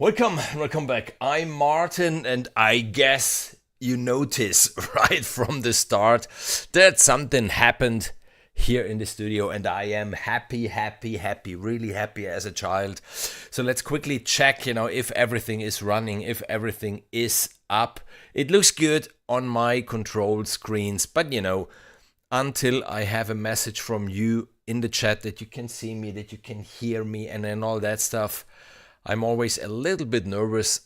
Welcome back. I'm Martin, and I guess you notice right from the start that something happened here in the studio, and I am happy, really happy as a child. So let's quickly check, if everything is running, if everything is up. It looks good on my control screens, but until I have a message from you in the chat that you can see me, that you can hear me, and then all that stuff, I'm always a little bit nervous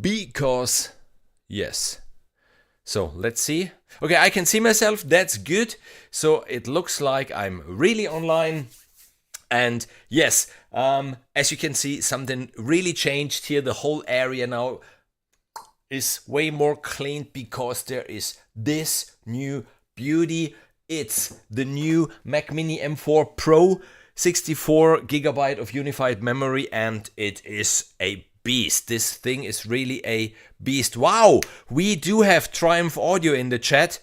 because, yes. So let's see. Okay, I can see myself. That's good. So it looks like I'm really online. And yes, as you can see, something really changed here. The whole area now is way more cleaned because there is this new beauty. It's the new Mac Mini M4 Pro. 64 gigabyte of unified memory, and it is a beast. This thing is really a beast. Wow, we do have Triumph Audio in the chat.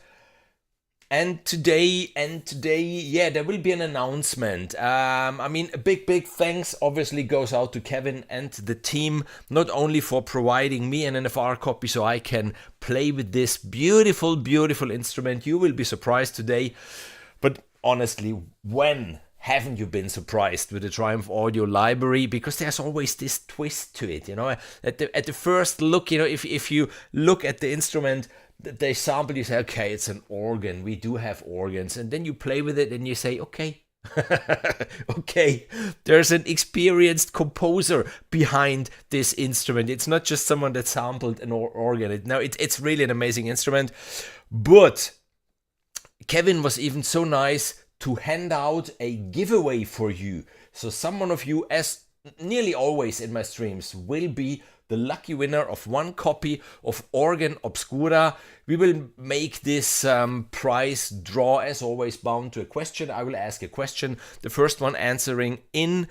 And today, yeah, there will be an announcement. A big thanks obviously goes out to Kevin and the team, not only for providing me an NFR copy so I can play with this beautiful instrument. You will be surprised today. But honestly, when haven't you been surprised with the Triumph Audio library? Because there's always this twist to it, At the first look, if you look at the instrument, they sample, you say, okay, it's an organ. We do have organs. And then you play with it and you say, okay, okay, there's an experienced composer behind this instrument. It's not just someone that sampled an organ. It's really an amazing instrument. But Kevin was even so nice to hand out a giveaway for you. So someone of you, as nearly always in my streams, will be the lucky winner of one copy of Organ Obscura. We will make this prize draw, as always, bound to a question. I will ask a question. The first one answering in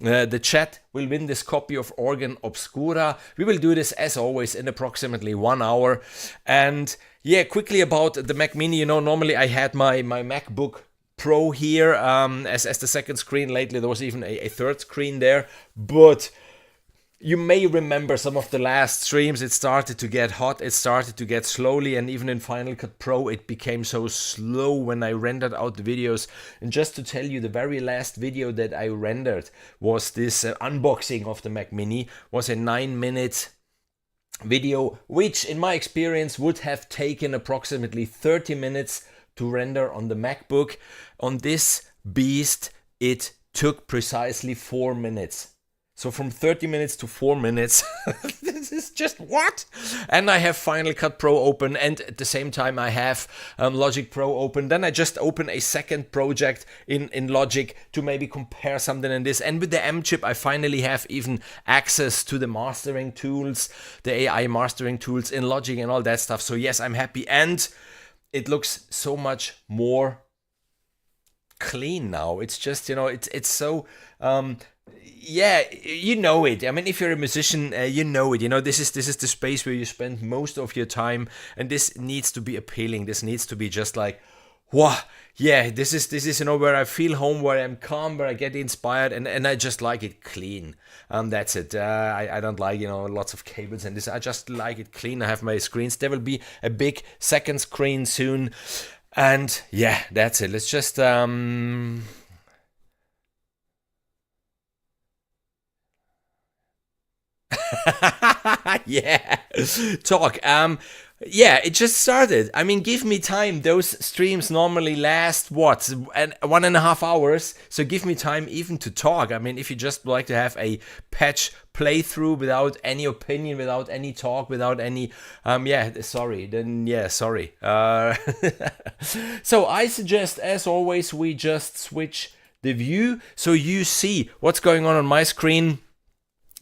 the chat will win this copy of Organ Obscura. We will do this, as always, in approximately 1 hour. And yeah, quickly about the Mac Mini. Normally I had my MacBook Pro here as the second screen. Lately there was even a third screen there, but you may remember some of the last streams, it started to get hot, it started to get slowly, and even in Final Cut Pro it became so slow when I rendered out the videos. And just to tell you, the very last video that I rendered was this unboxing of the Mac Mini, was a 9-minute video, which in my experience would have taken approximately 30 minutes to render on the MacBook. On this beast, it took precisely 4 minutes. So from 30 minutes to 4 minutes, this is just what? And I have Final Cut Pro open, and at the same time I have Logic Pro open. Then I just open a second project in Logic to maybe compare something in this. And with the M chip, I finally have even access to the mastering tools, the AI mastering tools in Logic and all that stuff. So yes, I'm happy. And it looks so much more clean now. It's just, it's so, yeah, you know it. I mean, if you're a musician, you know it. This is the space where you spend most of your time, and this needs to be appealing. This needs to be just like, wow, yeah, this is where I feel home, where I'm calm, where I get inspired, and I just like it clean. That's it. I don't like lots of cables and this. I just like it clean. I have my screens. There will be a big second screen soon, and yeah, that's it. Let's just yeah, talk. Yeah, it just started. I mean, give me time. Those streams normally last, what, 1.5 hours? So give me time even to talk. I mean, if you just like to have a patch playthrough without any opinion, without any talk, without any, sorry. So I suggest, as always, we just switch the view so you see what's going on my screen.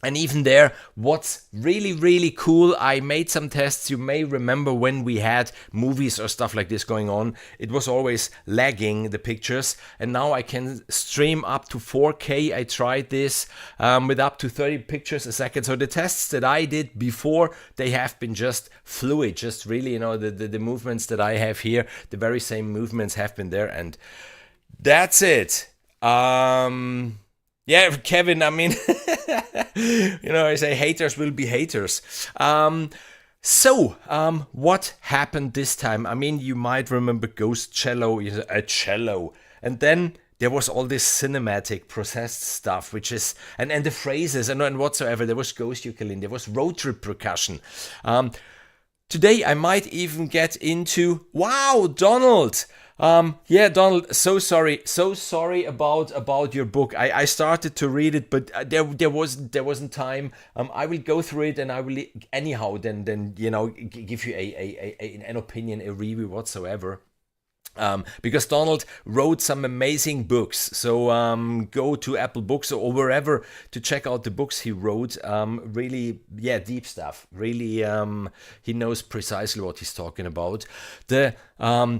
And even there, what's really cool, I made some tests. You may remember when we had movies or stuff like this going on, it was always lagging, the pictures. And now I can stream up to 4K. I tried this with up to 30 pictures a second. So the tests that I did before, they have been just fluid, just really, the movements that I have here, the very same movements have been there. And that's it. Yeah, Kevin, I mean, I say haters will be haters. What happened this time? I mean, you might remember Ghost Cello, a cello. And then there was all this cinematic processed stuff, which is, and the phrases and whatsoever. There was Ghost Ukulele, there was road trip percussion. Today I might even get into, wow, Donald! Yeah, Donald, so sorry about your book. I started to read it, but there wasn't time. I will go through it, and I will anyhow then give you an opinion, a review whatsoever. Because Donald wrote some amazing books. So go to Apple Books or wherever to check out the books he wrote. Really, yeah, deep stuff. Really, he knows precisely what he's talking about. The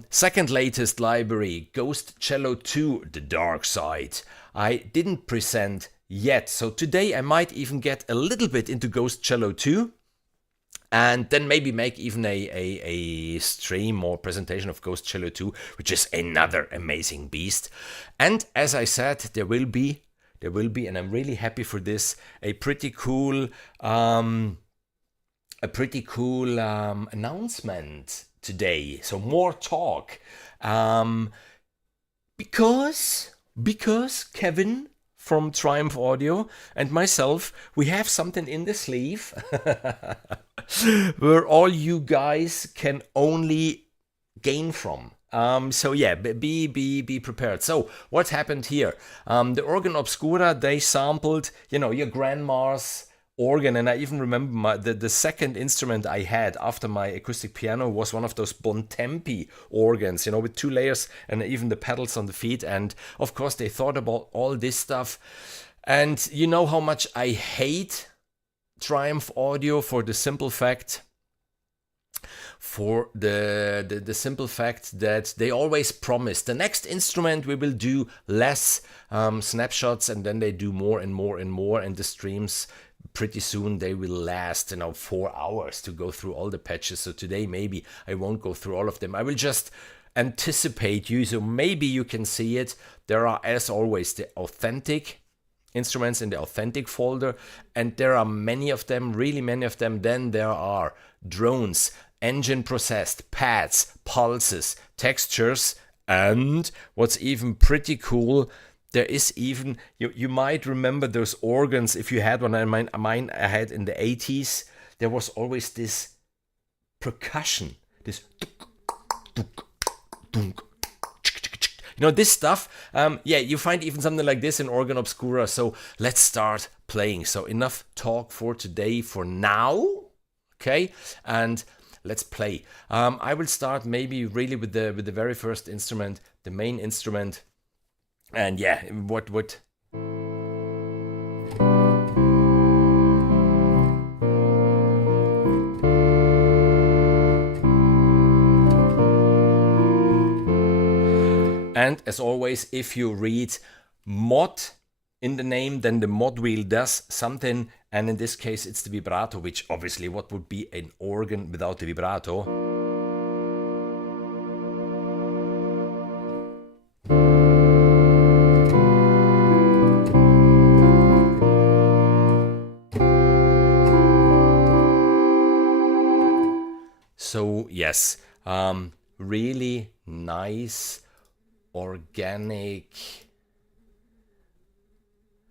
second latest library, Ghost Cello 2, The Dark Side, I didn't present yet. So today I might even get a little bit into Ghost Cello 2. And then maybe make even a stream or presentation of Ghost Cello 2, which is another amazing beast. And as I said, there will be, and I'm really happy for this, a pretty cool announcement today. So more talk, because Kevin from Triumph Audio and myself, we have something in the sleeve where all you guys can only gain from. So yeah, be prepared. So what happened here? The Organ Obscura, they sampled, your grandma's organ, and I even remember the second instrument I had after my acoustic piano was one of those Bontempi organs, with 2 layers and even the pedals on the feet. And of course they thought about all this stuff, and you know how much I hate Triumph Audio for the simple fact that they always promise the next instrument we will do less snapshots, and then they do more and more and more, and the streams pretty soon they will last 4 hours to go through all the patches. So today maybe I won't go through all of them. I will just anticipate you, so maybe you can see it. There are, as always, the authentic instruments in the authentic folder, and there are many of them, really many of them. Then there are drones, engine processed, pads, pulses, textures, and what's even pretty cool, there is even, you might remember those organs if you had one. Mine I had in the 80s. There was always this percussion, this this stuff. You find even something like this in Organ Obscura. So let's start playing. So enough talk for today for now. Okay, and let's play. I will start maybe really with the very first instrument, the main instrument. And yeah, what and as always, if you read mod in the name, then the mod wheel does something, and in this case it's the vibrato, which obviously what would be an organ without the vibrato? So yes, really nice, organic.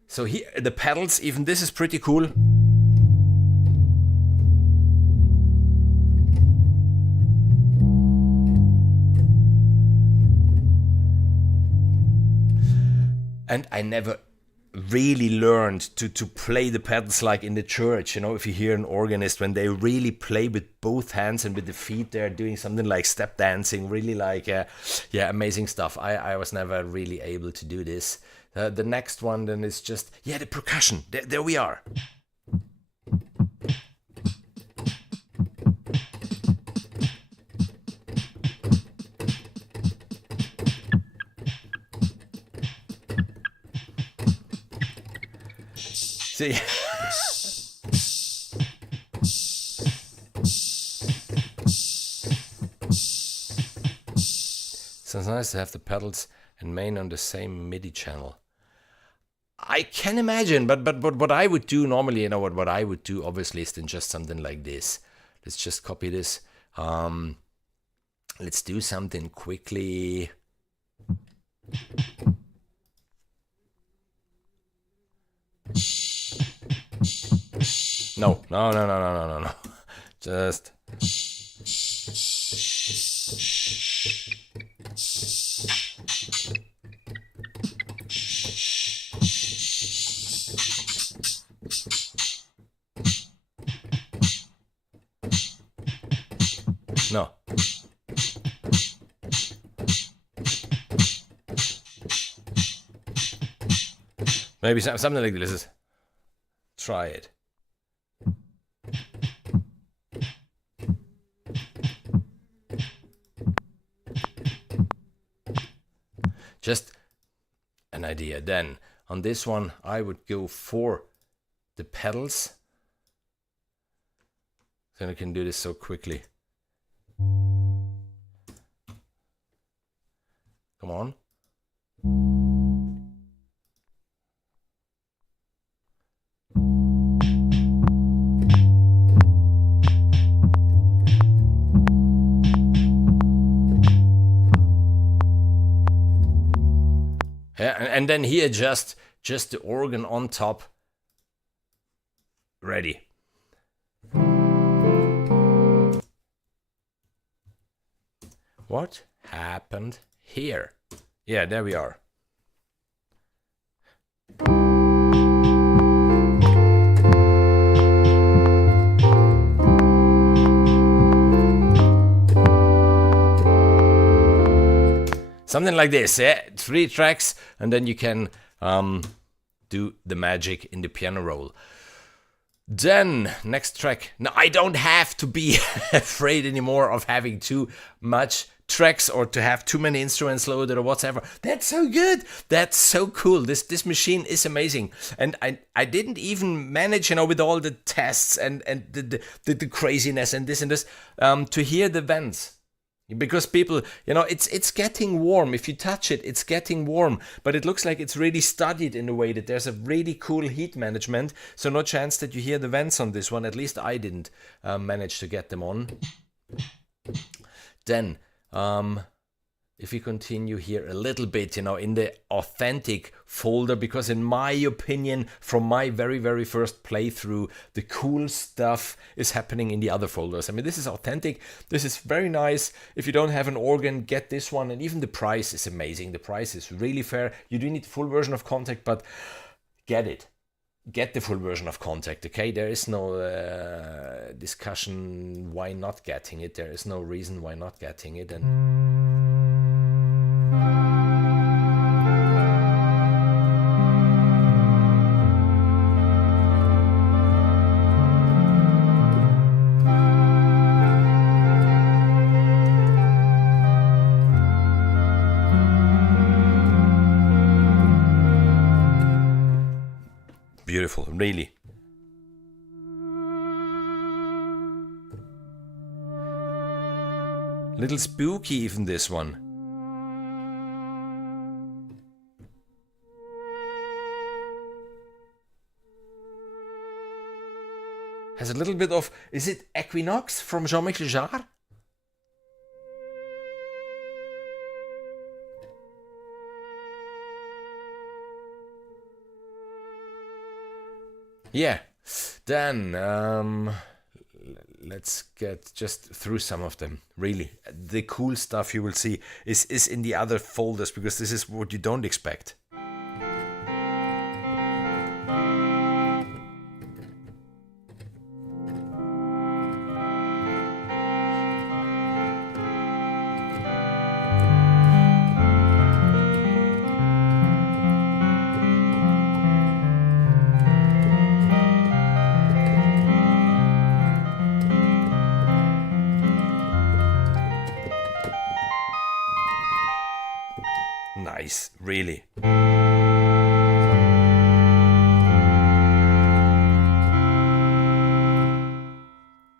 So here, the pedals, even this is pretty cool. And I never really learned to play the pedals like in the church. If you hear an organist, when they really play with both hands and with the feet, they're doing something like step dancing, really like, amazing stuff. I was never really able to do this. The next one then is just, the percussion. There we are. See? So it's nice to have the pedals and main on the same MIDI channel. I can imagine, but what I would do normally, you know, what I would do obviously is then just something like this. Let's just copy this. Let's do something quickly. No. Just. No. Maybe something like this. Try it. Just an idea. Then on this one, I would go for the pedals. Then I can do this so quickly. Come on. Yeah, and then here just the organ on top. Ready. What happened here? Yeah, there we are. Something like this, yeah? 3 tracks, and then you can do the magic in the piano roll. Then, next track. Now, I don't have to be afraid anymore of having too much tracks or to have too many instruments loaded or whatever. That's so good. That's so cool. This machine is amazing. And I didn't even manage, you know, with all the tests and the craziness and this, to hear the vents. Because people, you know, it's getting warm. If you touch it, it's getting warm. But it looks like it's really studied in a way that there's a really cool heat management. So no chance that you hear the vents on this one. At least I didn't manage to get them on. Then, if we continue here a little bit, you know, in the authentic folder, because in my opinion, from my very, very first playthrough, the cool stuff is happening in the other folders. I mean, this is authentic. This is very nice. If you don't have an organ, get this one. And even the price is amazing. The price is really fair. You do need the full version of Contact, but get it. Get the full version of Contact, okay? There is no discussion why not getting it. There is no reason why not getting it. And beautiful, really. Little spooky even, this one. Has a little bit of, is it Equinox from Jean-Michel Jarre? Yeah, then let's get just through some of them. Really, the cool stuff you will see is in the other folders, because this is what you don't expect. Nice, really.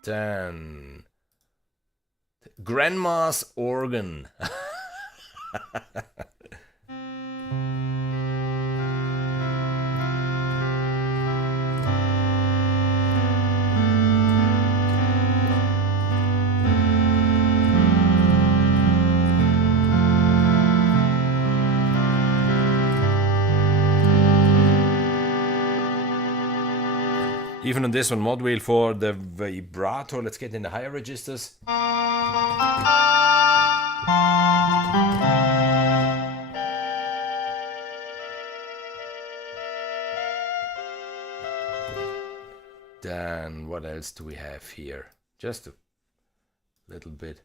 Then Grandma's organ. Even on this one, mod wheel for the vibrato. Let's get in the higher registers. Then what else do we have here? Just a little bit.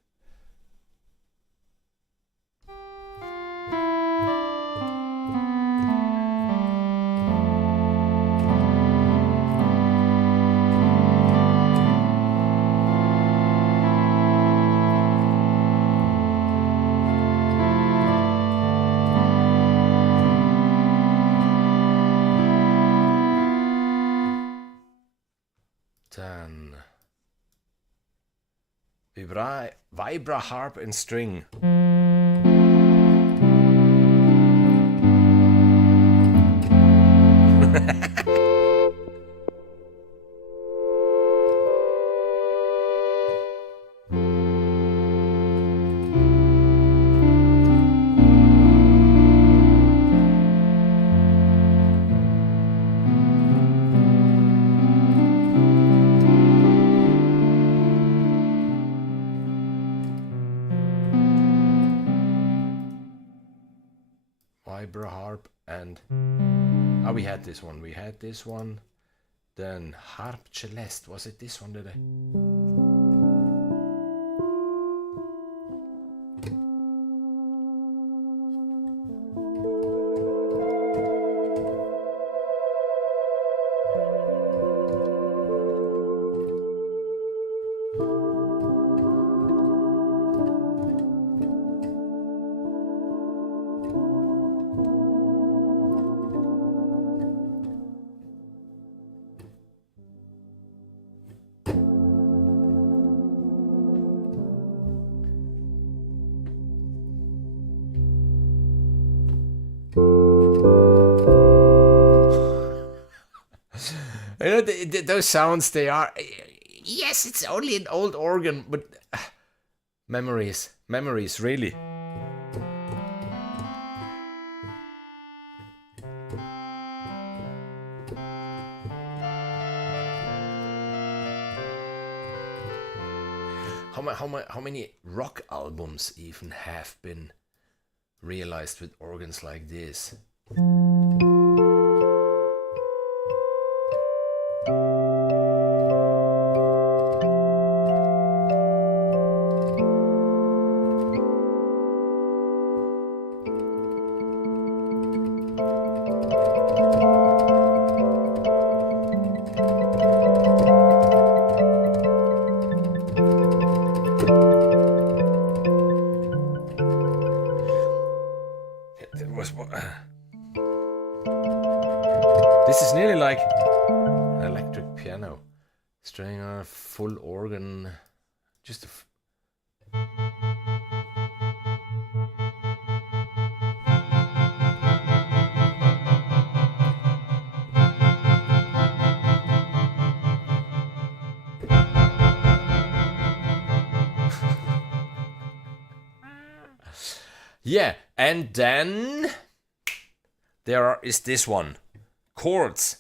Then vibra harp and string. Vibra harp and we had this one. Then harp celeste, was it this one that I... You know, those sounds, they are... Yes, it's only an old organ, but... memories, really. How many rock albums even have been realized with organs like this? This is nearly like an electric piano. String on a full organ. Just a... Yeah, and then there is this one. Chords.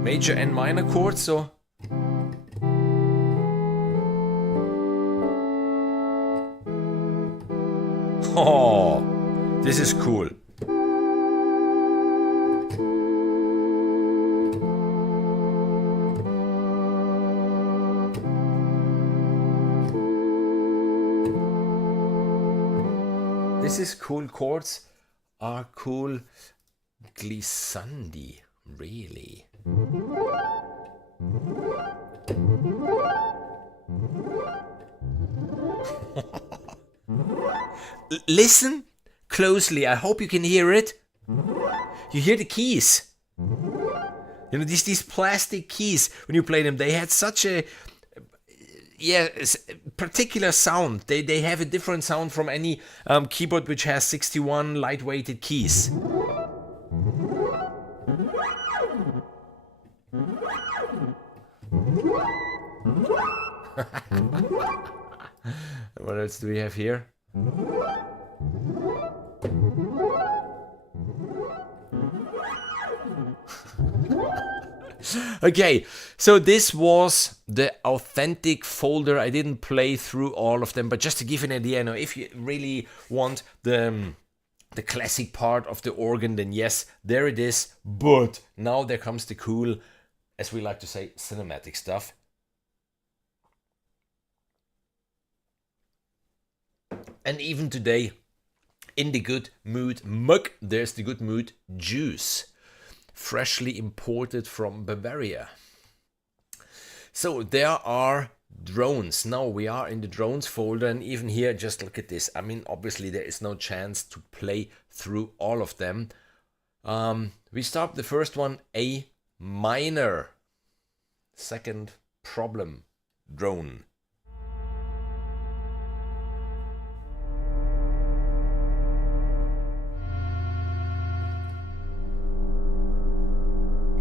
Major and minor chords, so... Oh, this is cool. This is cool. Chords are cool. Glissandi, really. Listen closely. I hope you can hear it. You hear the keys. You know, these plastic keys, when you play them, they had such a particular sound. They have a different sound from any keyboard which has 61 lightweighted keys. What else do we have here? Okay, so this was the authentic folder. I didn't play through all of them, but just to give you an idea, you know, if you really want the classic part of the organ, then yes, there it is. But now there comes the cool, as we like to say, cinematic stuff. And even today, in the good mood mug, there's the good mood juice, freshly imported from Bavaria. So there are drones. Now we are in the drones folder, and even here, just look at this. I mean, obviously there is no chance to play through all of them. We start with the first one, A minor. Second problem, drone.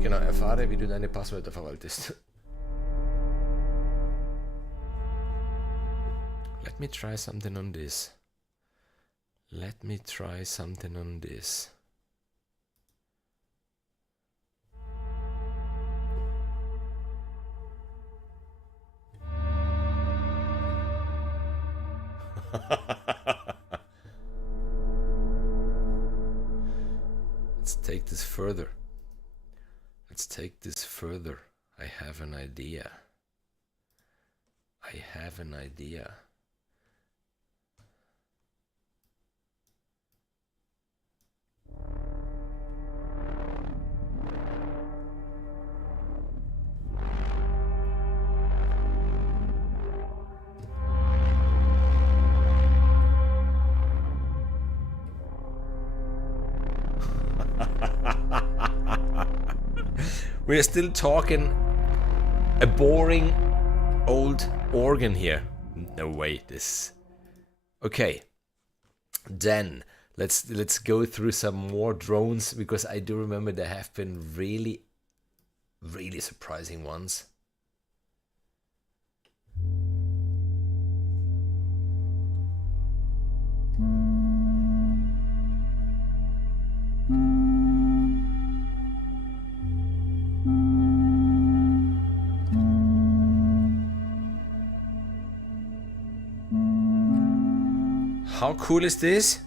Genau, erfahre, wie du deine Passwörter verwaltest. Let me try something on this. Let me try something on this. Let's take this further. Let's take this further. I have an idea. I have an idea. We're still talking a boring old organ here. No way, this. Okay, then let's go through some more drones, because I do remember there have been really surprising ones. How cool is this?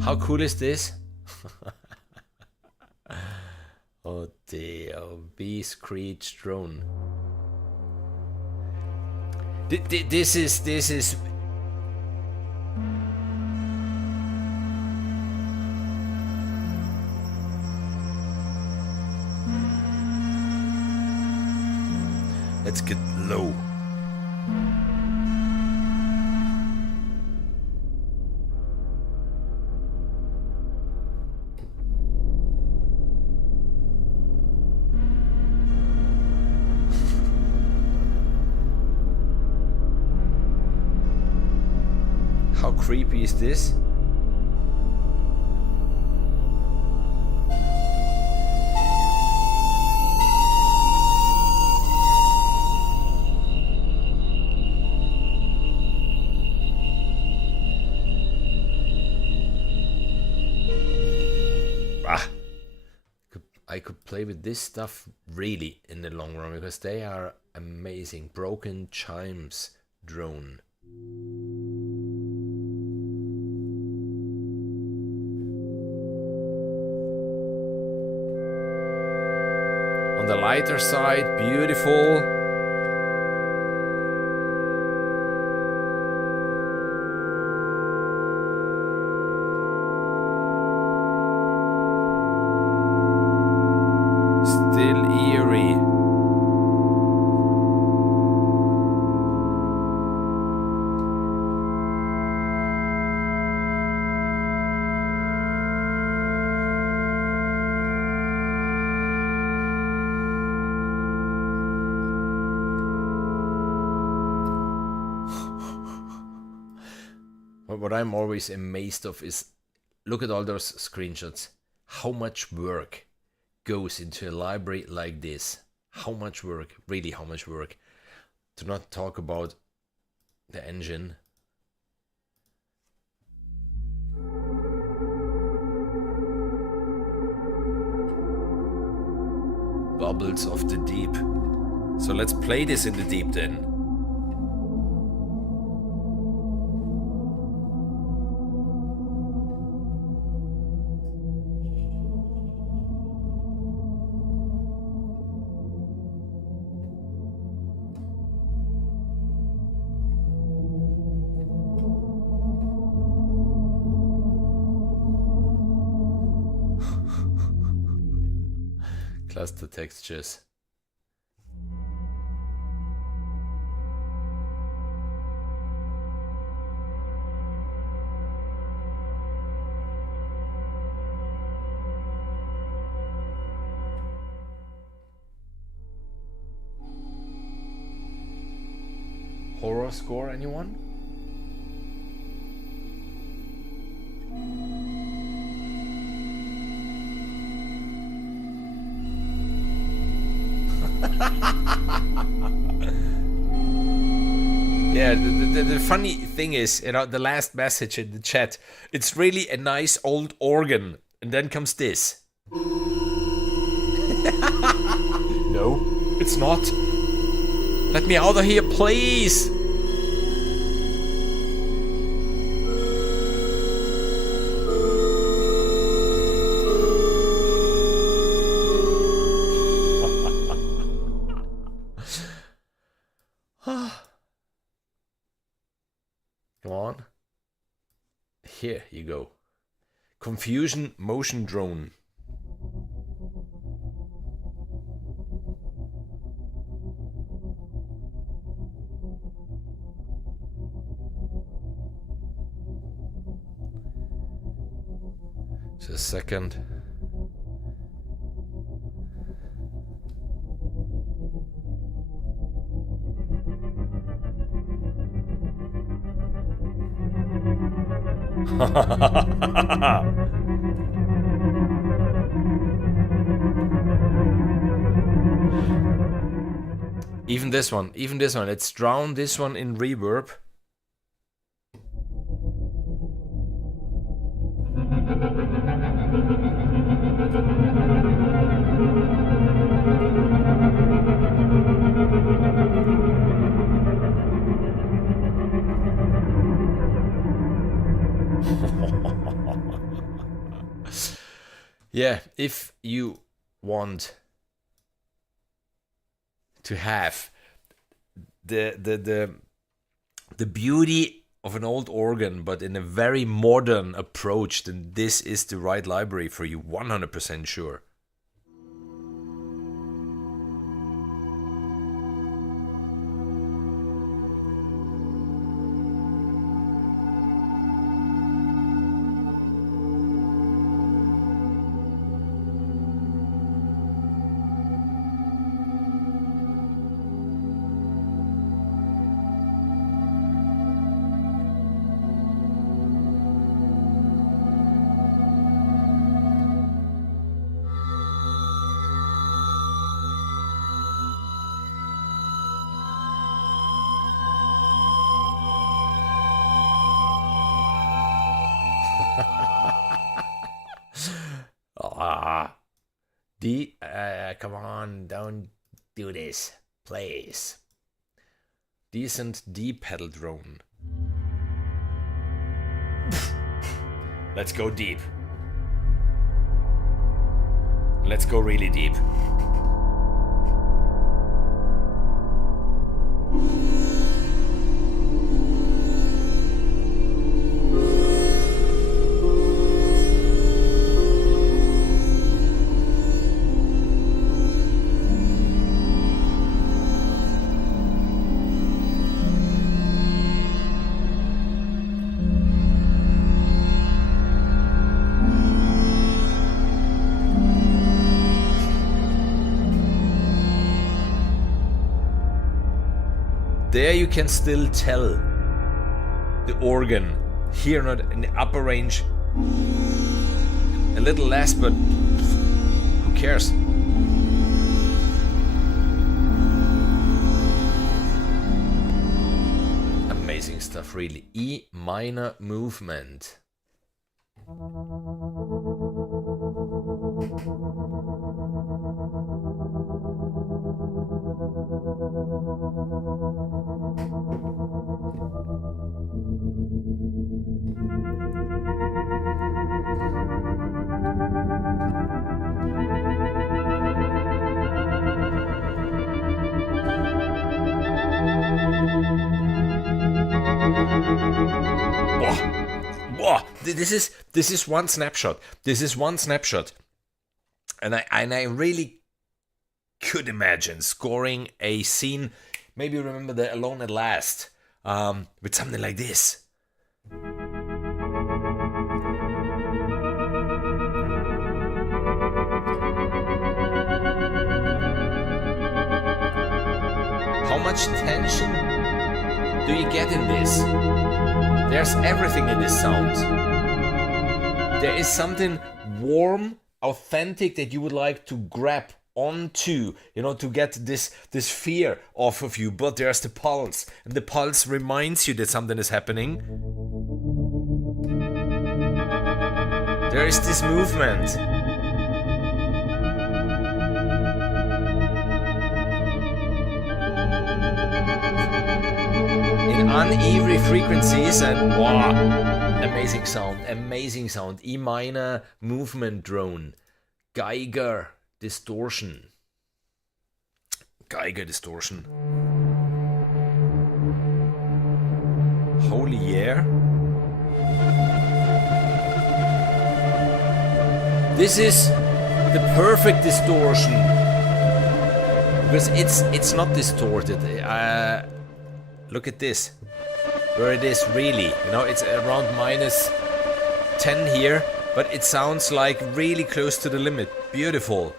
How cool is this? Oh dear, bee screech drone. This is. Let's get low. How creepy is this? I could play with this stuff really in the long run, because they are amazing. Broken chimes drone. On the lighter side, beautiful. Still eerie. what I'm always amazed of is, look at all those screenshots. How much work goes into a library like this? How much work, really how much work? To not talk about the engine. Bubbles of the deep. So let's play this in the deep then. Cluster textures. Horror score, anyone? Yeah, the funny thing is, you know, the last message in the chat, it's really a nice old organ, and then comes this. No, it's not. Let me out of here, please. Come on. Here you go. Confusion motion drone. Just a second. Even this one, let's drown this one in reverb. Yeah, if you want to have the beauty of an old organ, but in a very modern approach, then this is the right library for you, 100% sure. Come on, don't do this, please. Decent D pedal drone. Let's go deep. Let's go really deep. There you can still tell the organ Here, not in the upper range. A little less, but who cares? Amazing stuff, really. E minor movement. Whoa. This is one snapshot. This is one snapshot. And I really could imagine scoring a scene. Maybe you remember the Alone at Last, with something like this. How much tension do you get in this? There's everything in this sound. There is something warm, authentic that you would like to grab onto, you know, to get this fear off of you. But there's the pulse, and the pulse reminds you that something is happening. There is this movement. In uneven frequencies, and wow, amazing sound. E minor movement drone, Geiger distortion. Holy yeah. This is the perfect distortion, because it's not distorted. Look at this, where it is really, you know, it's around -10 here, but it sounds like really close to the limit. Beautiful.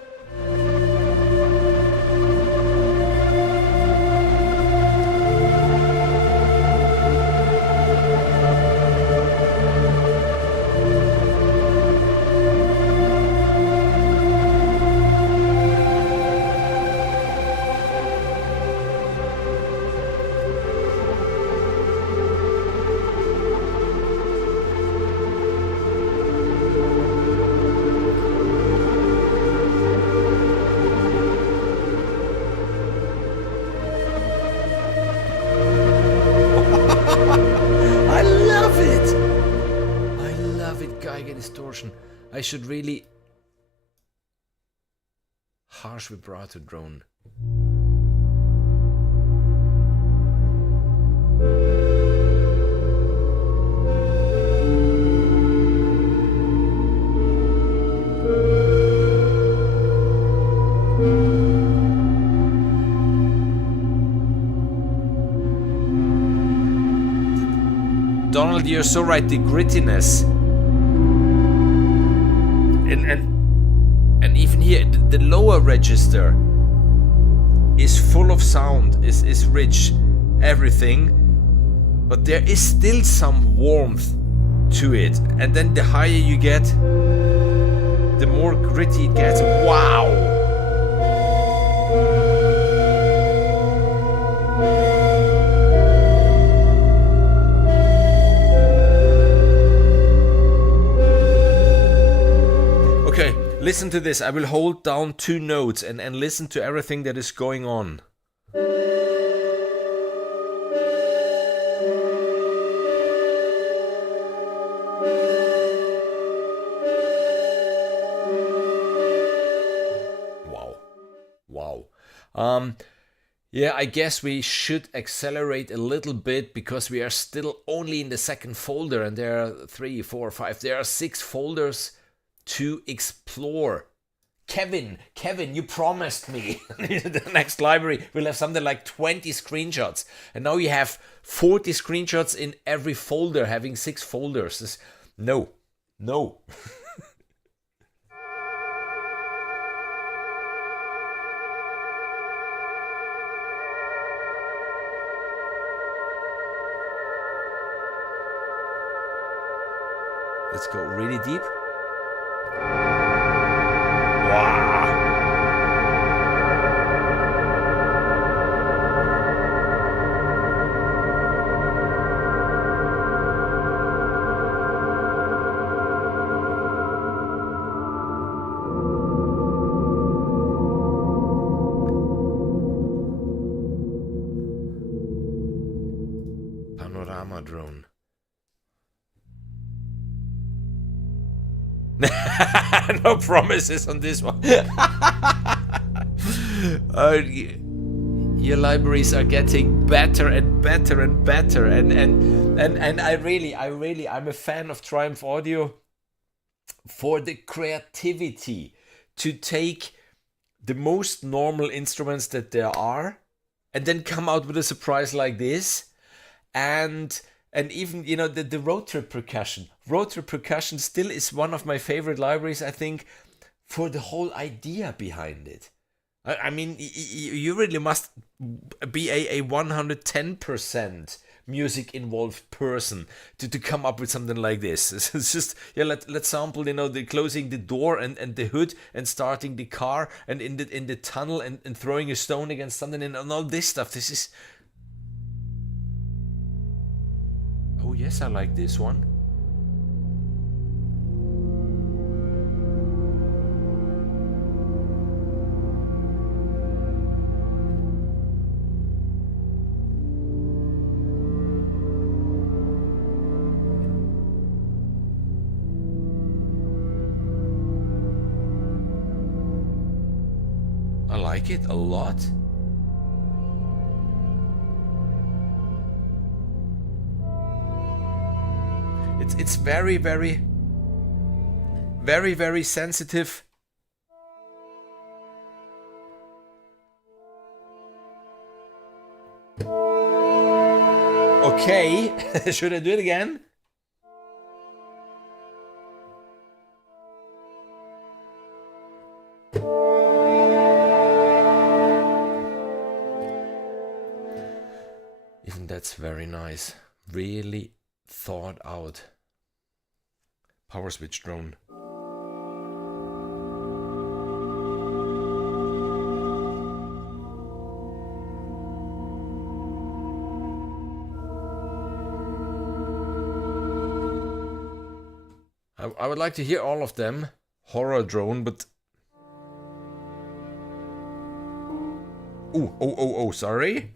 I should really harsh vibrato drone. Donald, you're so right, the grittiness. And even here, the lower register is full of sound, is rich, everything, but there is still some warmth to it. And then the higher you get, the more gritty it gets. Wow! Listen to this. I will hold down 2 notes and listen to everything that is going on. Wow. Yeah, I guess we should accelerate a little bit, because we are still only in the second folder, and there are 3, 4, 5. There are 6 folders to explore. Kevin, you promised me the next library will have something like 20 screenshots, and now you have 40 screenshots in every folder, having 6 folders. No. Let's go really deep. Wow. Panorama drone. No promises on this one. Your libraries are getting better and better and better, and I'm a fan of Triumph Audio for the creativity to take the most normal instruments that there are and then come out with a surprise like this. And even, you know, the road trip percussion. Road trip percussion still is one of my favorite libraries, I think, for the whole idea behind it. I mean, you really must be a 110% music involved person to come up with something like this. It's just, yeah, let's sample, you know, the closing the door and the hood and starting the car and in the tunnel and throwing a stone against something and all this stuff. This is... Oh yes, I like this one. I like it a lot. It's very, very, very, very sensitive. Okay, should I do it again? Even that's very nice. Really thought out. Power switch drone. I would like to hear all of them. Horror drone, but... Oh, sorry.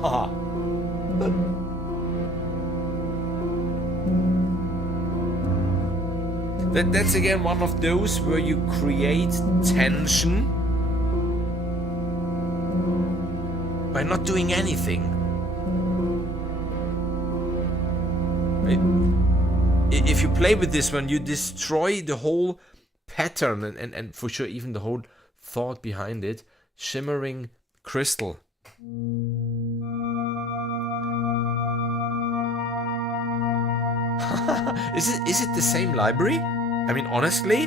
Haha. That's again one of those where you create tension by not doing anything. If you play with this one, you destroy the whole pattern and for sure even the whole thought behind it. Shimmering crystal. Is it the same library? I mean, honestly?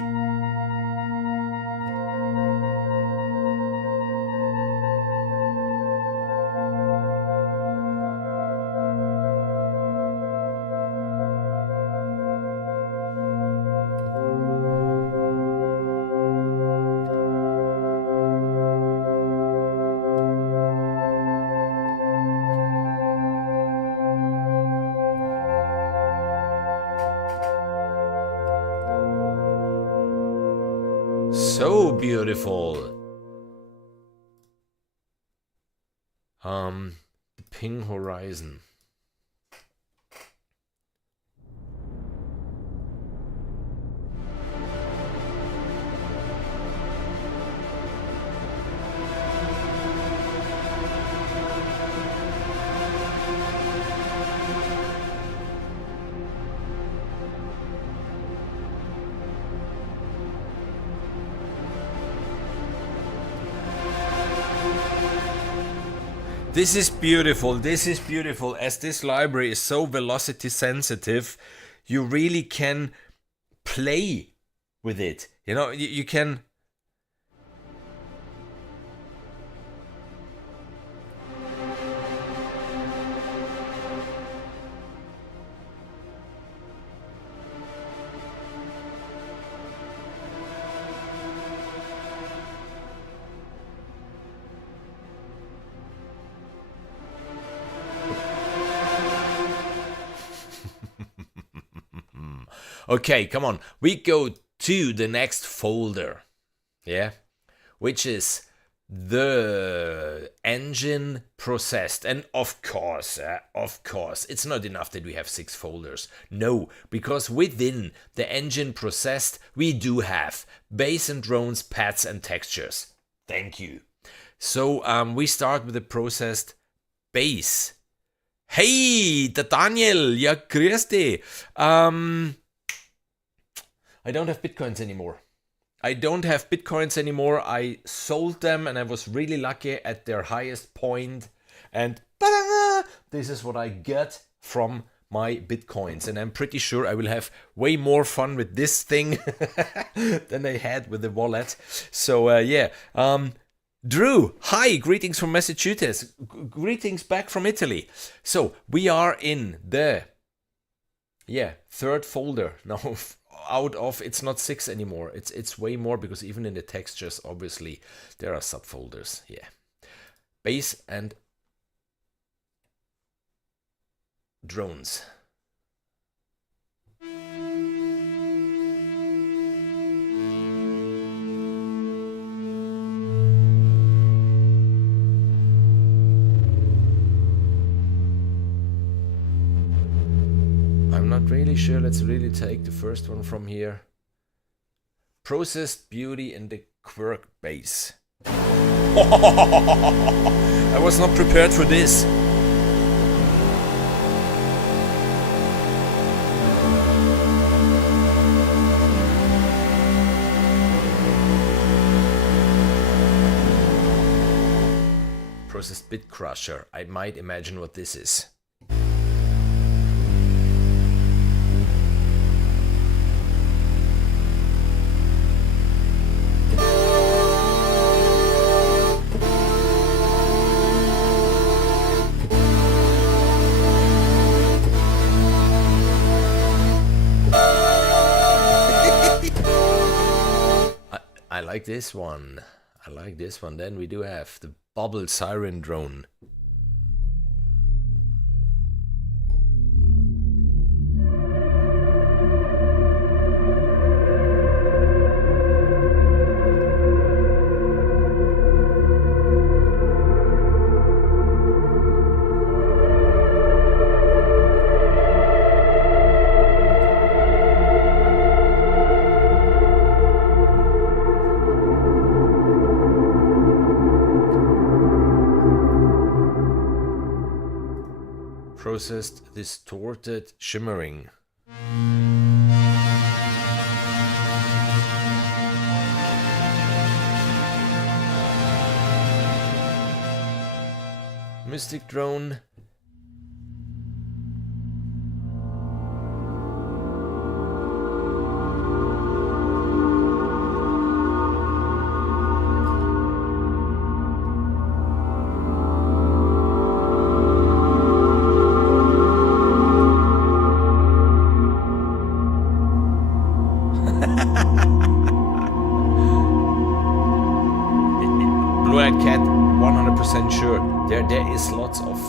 So beautiful. The Ping Horizon. This is beautiful. This is beautiful. As this library is so velocity sensitive, you really can play with it. You know, you can... Okay, come on. We go to the next folder. Yeah. Which is the engine processed. And of course, it's not enough that we have 6 folders. No, because within the engine processed, we do have bass and drones, pads and textures. Thank you. So we start with the processed bass. Hey, der Daniel, ja, grüß dich. I don't have Bitcoins anymore. I sold them and I was really lucky at their highest point. And this is what I get from my Bitcoins. And I'm pretty sure I will have way more fun with this thing than I had with the wallet. So yeah. Drew, hi, greetings from Massachusetts. Greetings back from Italy. So we are in the 3rd folder now. Out of, it's not 6 anymore. It's way more, because even in the textures, obviously, there are subfolders. Yeah, bass and drones. I'm not really sure. Let's really take the first one from here. Processed beauty in the quirk bass. I was not prepared for this. Processed bit crusher. I might imagine what this is. I like this one. Then we do have the bubble siren drone. Processed distorted shimmering. Mystic drone. Sure, there is lots of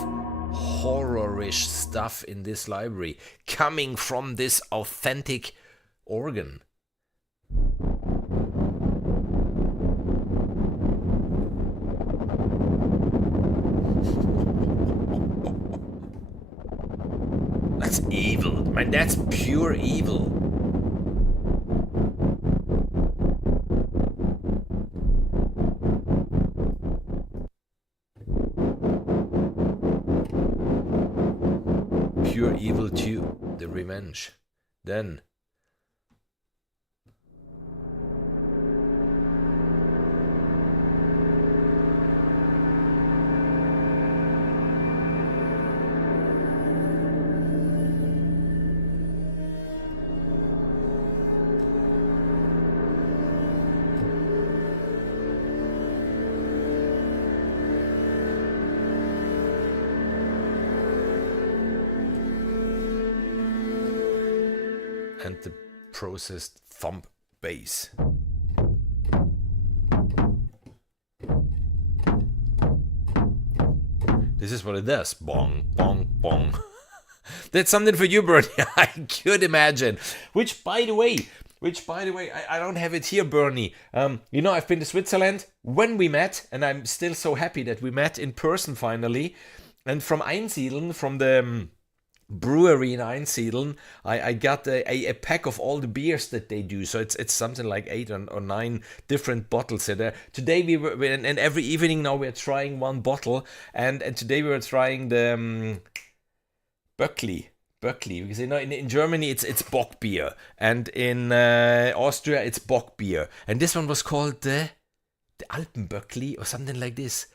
horror-ish stuff in this library coming from this authentic organ. That's evil, man, that's pure evil. Pure Evil 2, The Revenge. Then and the processed thump bass. This is what it does. Bong, bong, bong. That's something for you, Bernie. I could imagine. Which, by the way, I don't have it here, Bernie. You know, I've been to Switzerland when we met, and I'm still so happy that we met in person finally. And from Einsiedeln, from the brewery in Einsiedeln, I got a pack of all the beers that they do. So it's something like 8 or 9 different bottles. Today we were, and every evening now we're trying one bottle. And today we were trying the Böckli, because you know in Germany it's Bock beer, and in Austria it's Bock beer, and this one was called the Alpenböckli or something like this.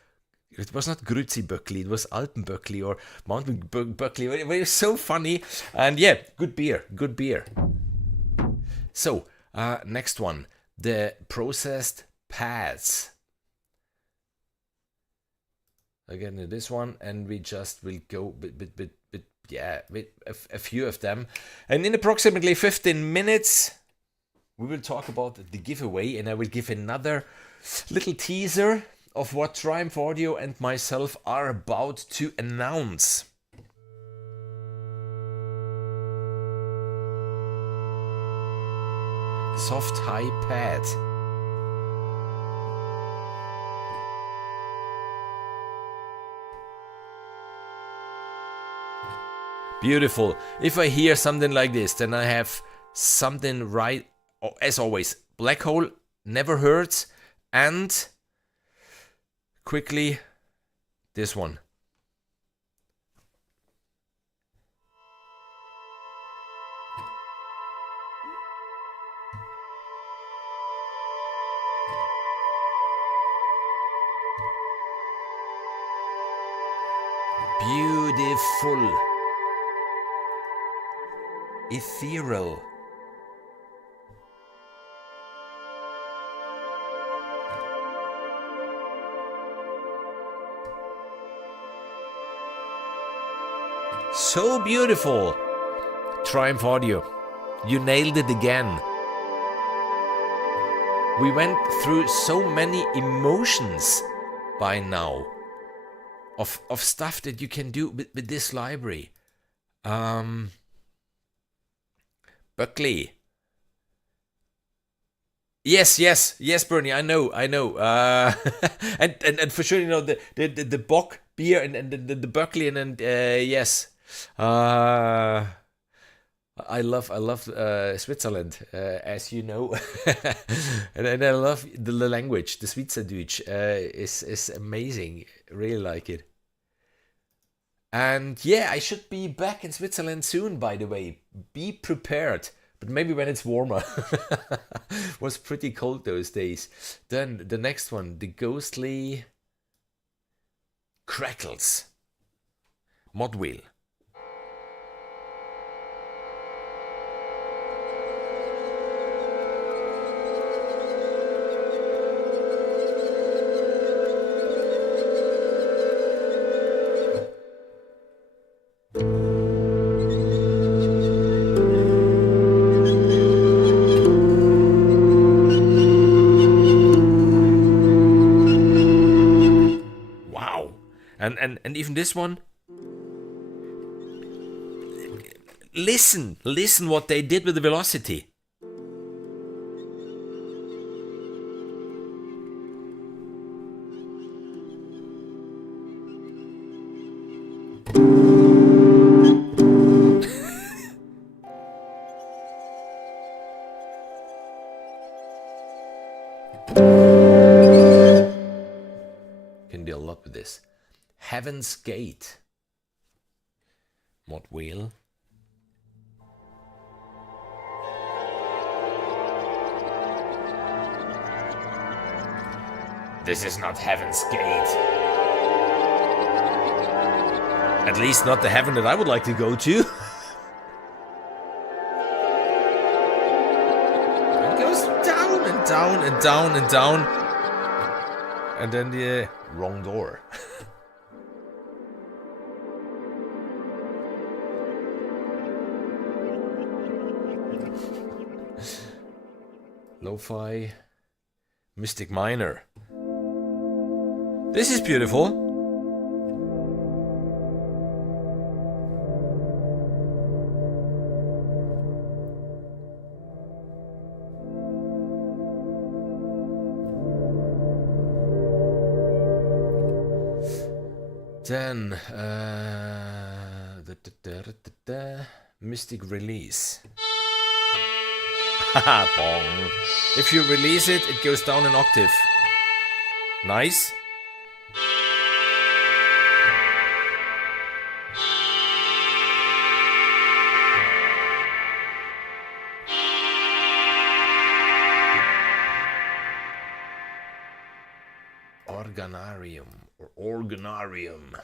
It was not Grüezi-Böckli, it was Alpenböckli or Mountain Böckli. It was so funny, and yeah, good beer. So next one, the processed pads. Again, this one, and we just will go with a few of them. And in approximately 15 minutes, we will talk about the giveaway, and I will give another little teaser of what Triumph Audio and myself are about to announce. Soft high pad. Beautiful. If I hear something like this, then I have something right. As always, black hole never hurts. And quickly, this one. Beautiful. Ethereal. So beautiful. Triumph Audio, you nailed it again. We went through so many emotions by now of stuff that you can do with this library. Buckley. Yes, Bernie. I know. And for sure, you know the Bock beer and the Buckley and yes. I love Switzerland, as you know, and I love the language. The Schweizerdeutsch is amazing. Really like it. And yeah, I should be back in Switzerland soon, by the way. Be prepared. But maybe when it's warmer. Was pretty cold those days. Then the next one, the ghostly crackles. Mod wheel. And even this one, listen what they did with the velocity. Can do a lot with this. Heaven's Gate. Mod wheel. This is not Heaven's Gate. At least not the heaven that I would like to go to. It goes down and down and down and down. And then the wrong door. Lo-fi Mystic Minor. This is beautiful. Then mystic release. Haha, bong. If you release it, it goes down an octave. Nice. Organarium or organarium.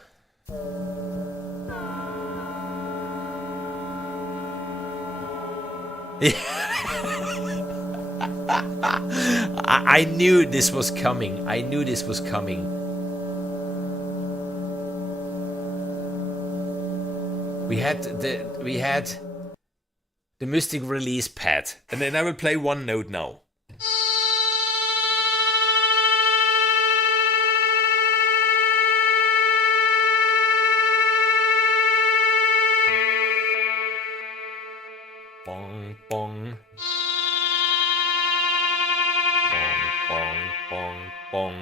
I knew this was coming. I knew this was coming. We had the mystic release pad, and then I will play one note now. Bong, bong. Bong, bong, bong, bong.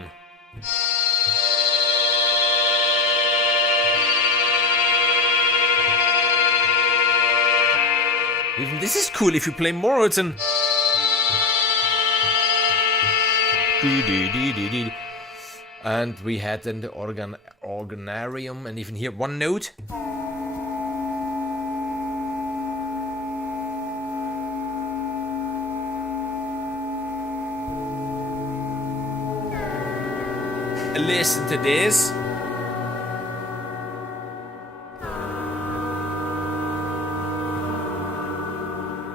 Even this is cool if you play more, it's an... And we had then the organarium, and even here one note. Listen to this.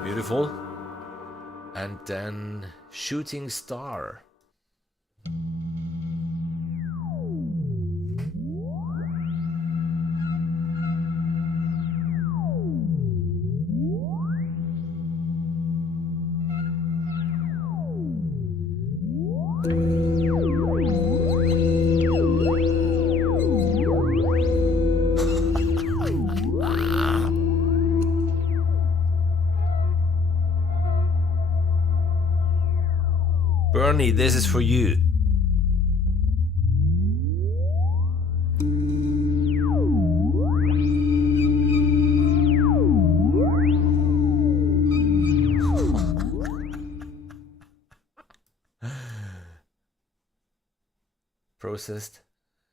Beautiful. And then shooting star. Bernie, this is for you. Processed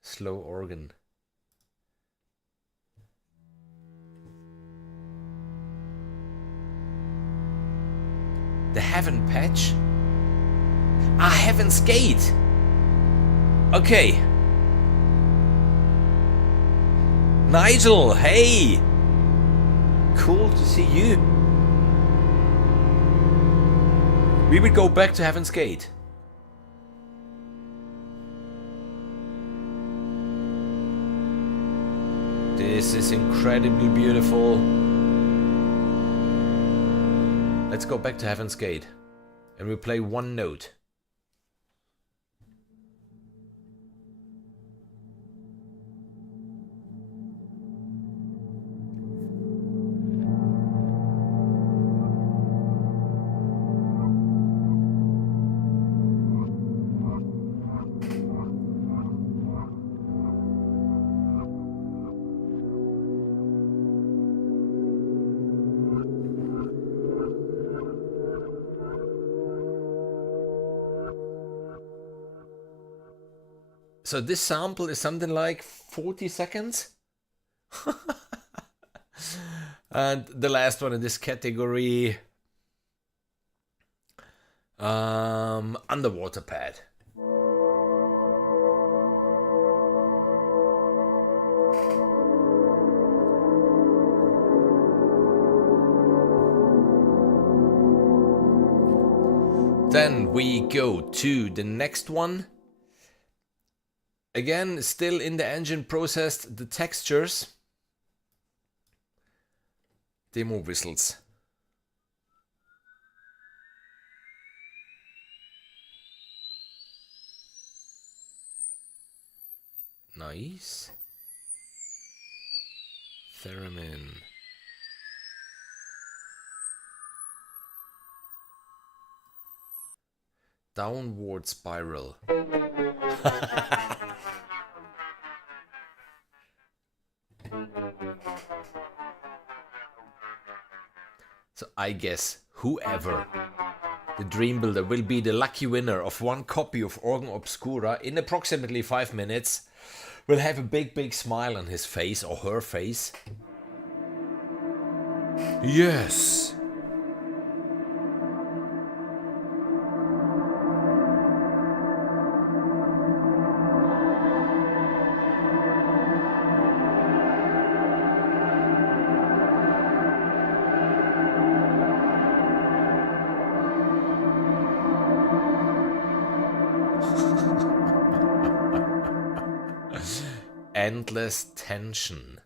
slow organ. The Heaven patch? Ah, Heaven's Gate! Okay. Nigel, hey! Cool to see you. We will go back to Heaven's Gate. This is incredibly beautiful. Let's go back to Heaven's Gate. And we play one note. So this sample is something like 40 seconds. And the last one in this category, underwater pad. Then we go to the next one. Again, still in the engine processed the textures. Demo whistles. Nice. Theremin. Downward spiral. So I guess whoever, the dream builder, will be the lucky winner of one copy of Organ Obscura in approximately 5 minutes, will have a big smile on his face or her face. Yes! Endless tension.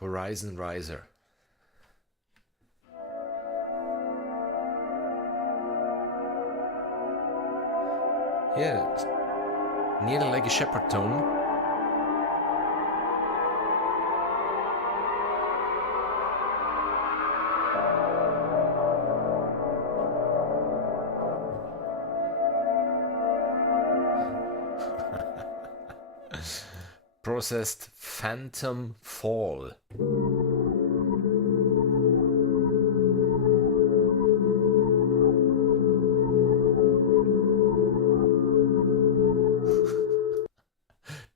Horizon Riser. Yeah, nearly like a shepherd tone. Processed Phantom Fall.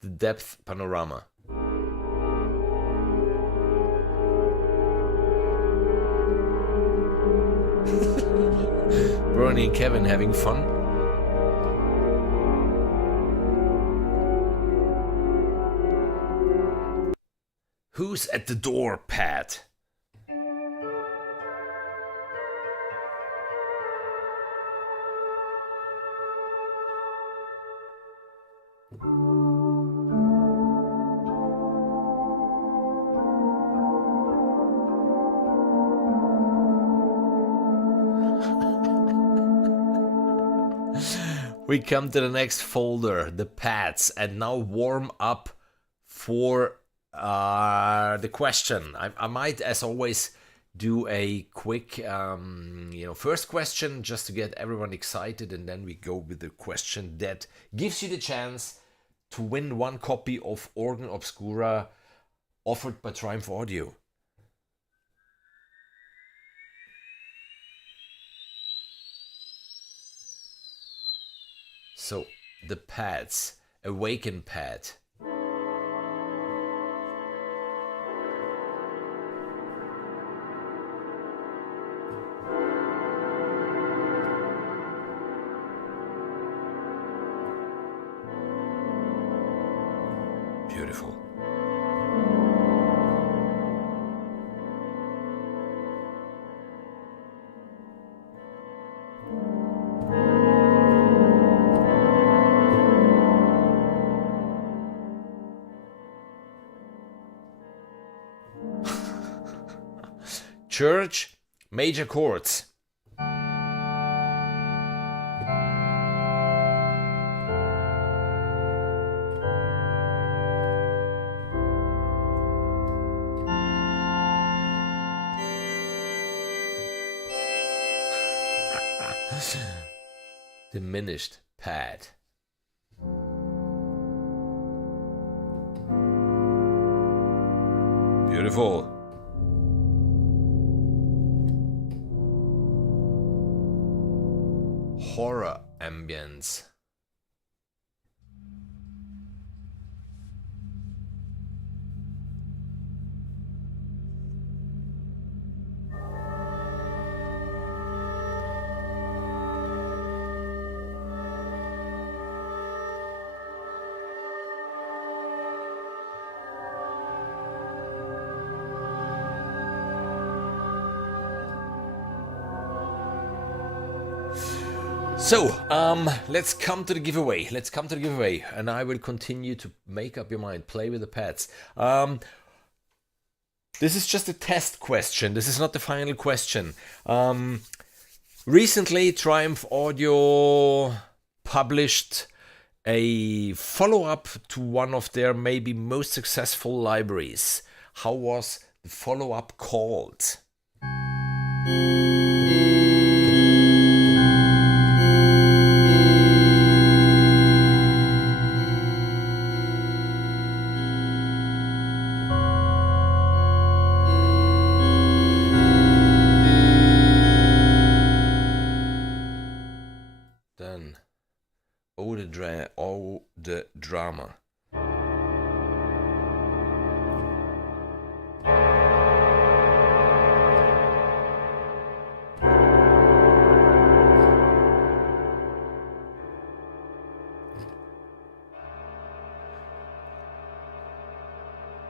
The Depth Panorama. Bernie and Kevin having fun. Who's at the door, Pat? We come to the next folder, the pads, and now warm up for the question. I might, as always, do a quick, first question just to get everyone excited, and then we go with the question that gives you the chance to win one copy of Organ Obscura offered by Triumph Audio. So, the pads, Awaken pad. Beautiful. Church, major chords. Diminished pad. Beautiful. Horror ambience. So, let's come to the giveaway. And I will continue to make up your mind, play with the pads. This is just a test question. This is not the final question. Recently, Triumph Audio published a follow-up to one of their maybe most successful libraries. How was the follow-up called? Then, the drama.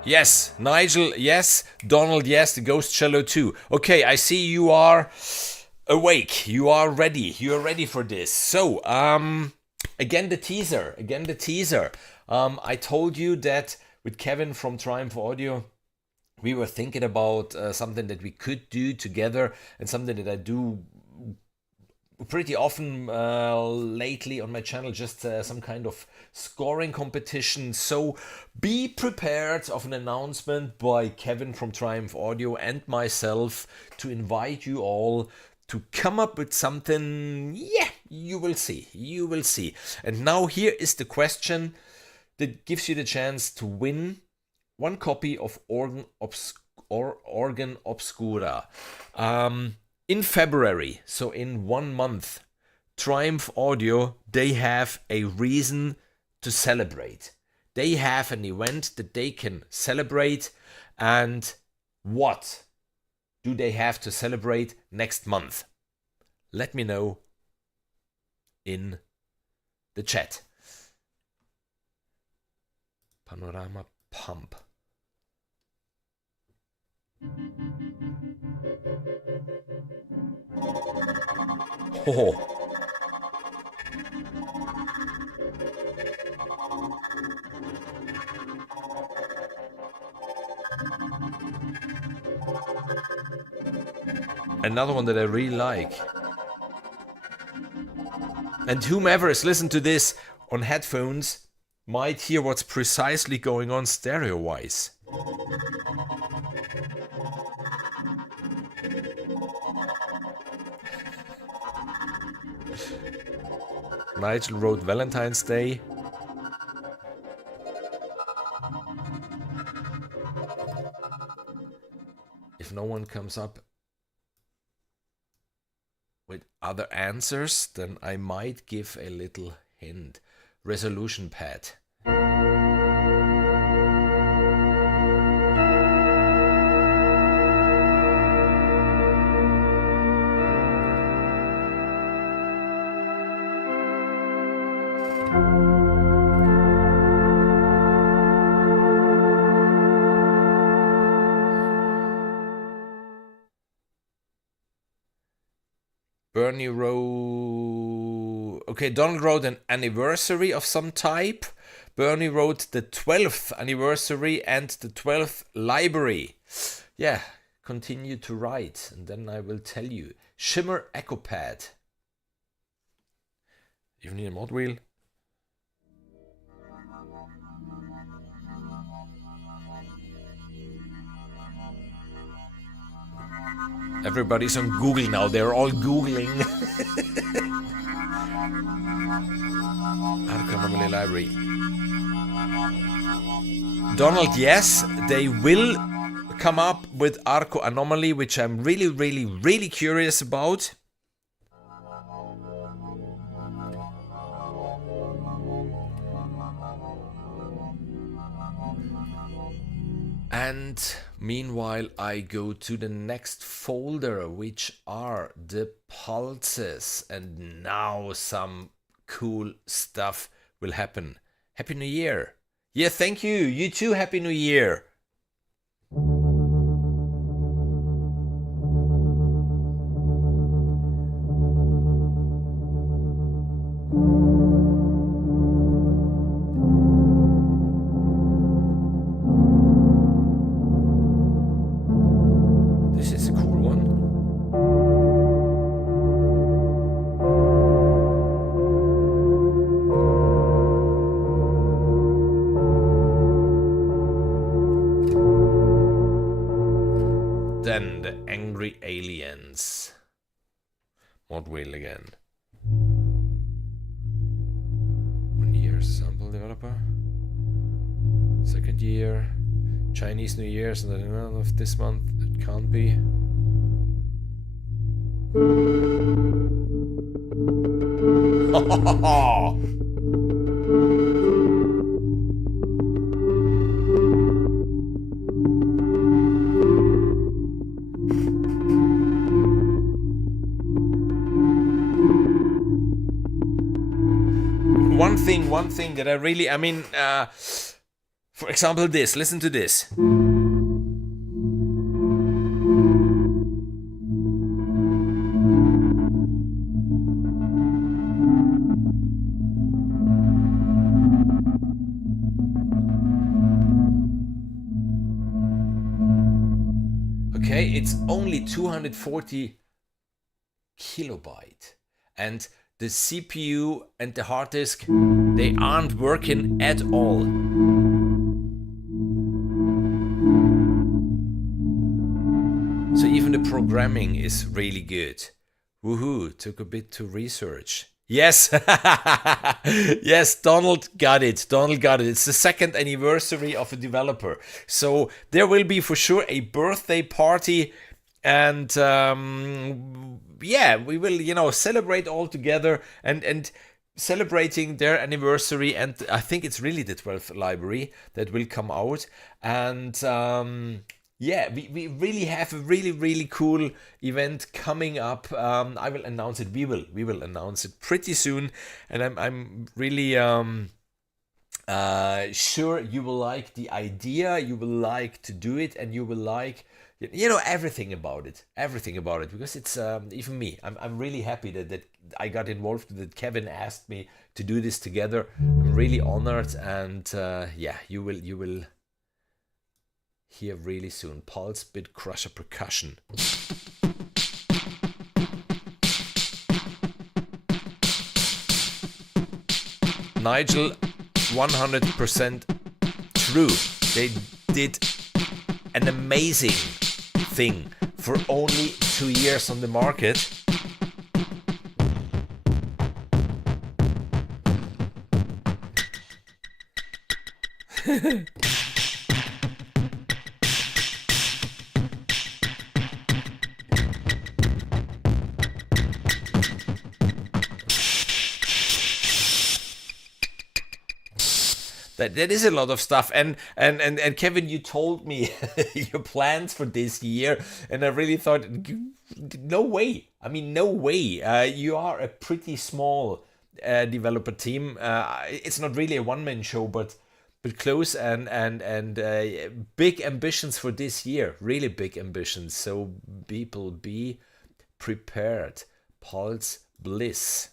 Yes, Nigel, yes. Donald, yes. The Ghost Cello too. Okay, I see you are awake. You are ready. You are ready for this. So, again the teaser. I told you that with Kevin from Triumph Audio, we were thinking about something that we could do together, and something that I do pretty often lately on my channel, just some kind of scoring competition. So be prepared of an announcement by Kevin from Triumph Audio and myself to invite you all to come up with something. Yeah, you will see. And now here is the question that gives you the chance to win one copy of Organ Obscura. In February, so in 1 month, Triumph Audio, they have a reason to celebrate. They have an event that they can celebrate. And what do they have to celebrate next month? Let me know in the chat. Panorama Pump. Oh. Another one that I really like. And whomever has listened to this on headphones might hear what's precisely going on stereo-wise. Nigel wrote Valentine's Day. If no one comes up with other answers, then I might give a little hint. Resolution pad. Bernie wrote... Okay, Donald wrote an anniversary of some type. Bernie wrote the 12th anniversary and the 12th library. Yeah, continue to write and then I will tell you. Shimmer Echo Pad. You need a mod wheel? Everybody's on Google now. They're all Googling. Organ Obscura library. Donald, yes, they will come up with Arco Anomaly, which I'm really curious about. And meanwhile, I go to the next folder, which are the pulses. And now some cool stuff will happen. Happy New Year. Yeah, thank you. You too, Happy New Year. This is a cool one. aliens. Mod wheel again. 1 year sample developer. Second year. Chinese New Year's and the end of this month. It can't be. One thing that I really, for example, this. Listen to this. Okay, it's only 240 kilobyte, and the CPU and the hard disk, they aren't working at all. So even the programming is really good. Woohoo, took a bit to research. Yes, yes, Donald got it. Donald got it. It's the 2nd anniversary of a developer. So there will be for sure a birthday party, and yeah, we will, celebrate all together and celebrating their anniversary. And I think it's really the 12th library that will come out. And yeah, we really have a really cool event coming up. I will announce it. We will announce it pretty soon, and I'm really sure you will like the idea. You will like to do it, and you will like everything about it. Because it's even me. I'm really happy that I got involved. That Kevin asked me to do this together. I'm really honored, and yeah, you will hear really soon. Pulse Bit Crusher percussion. Nigel, 100% true. They did an amazing thing for only 2 years on the market. That is a lot of stuff, and Kevin, you told me your plans for this year, and I really thought, no way. No way. You are a pretty small developer team. It's not really a one-man show, but close, and big ambitions for this year. Really big ambitions. So people, be prepared. Pulse Bliss.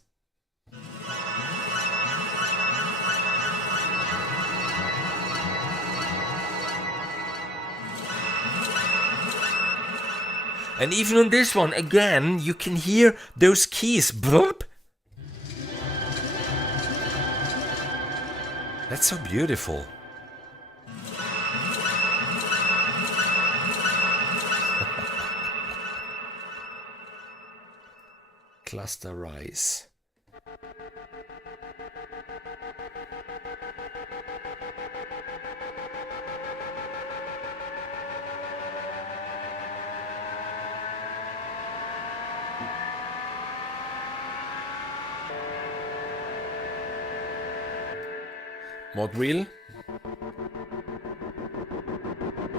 And even on this one, again, you can hear those keys. Bloop. That's so beautiful. Cluster Rise. Mod wheel.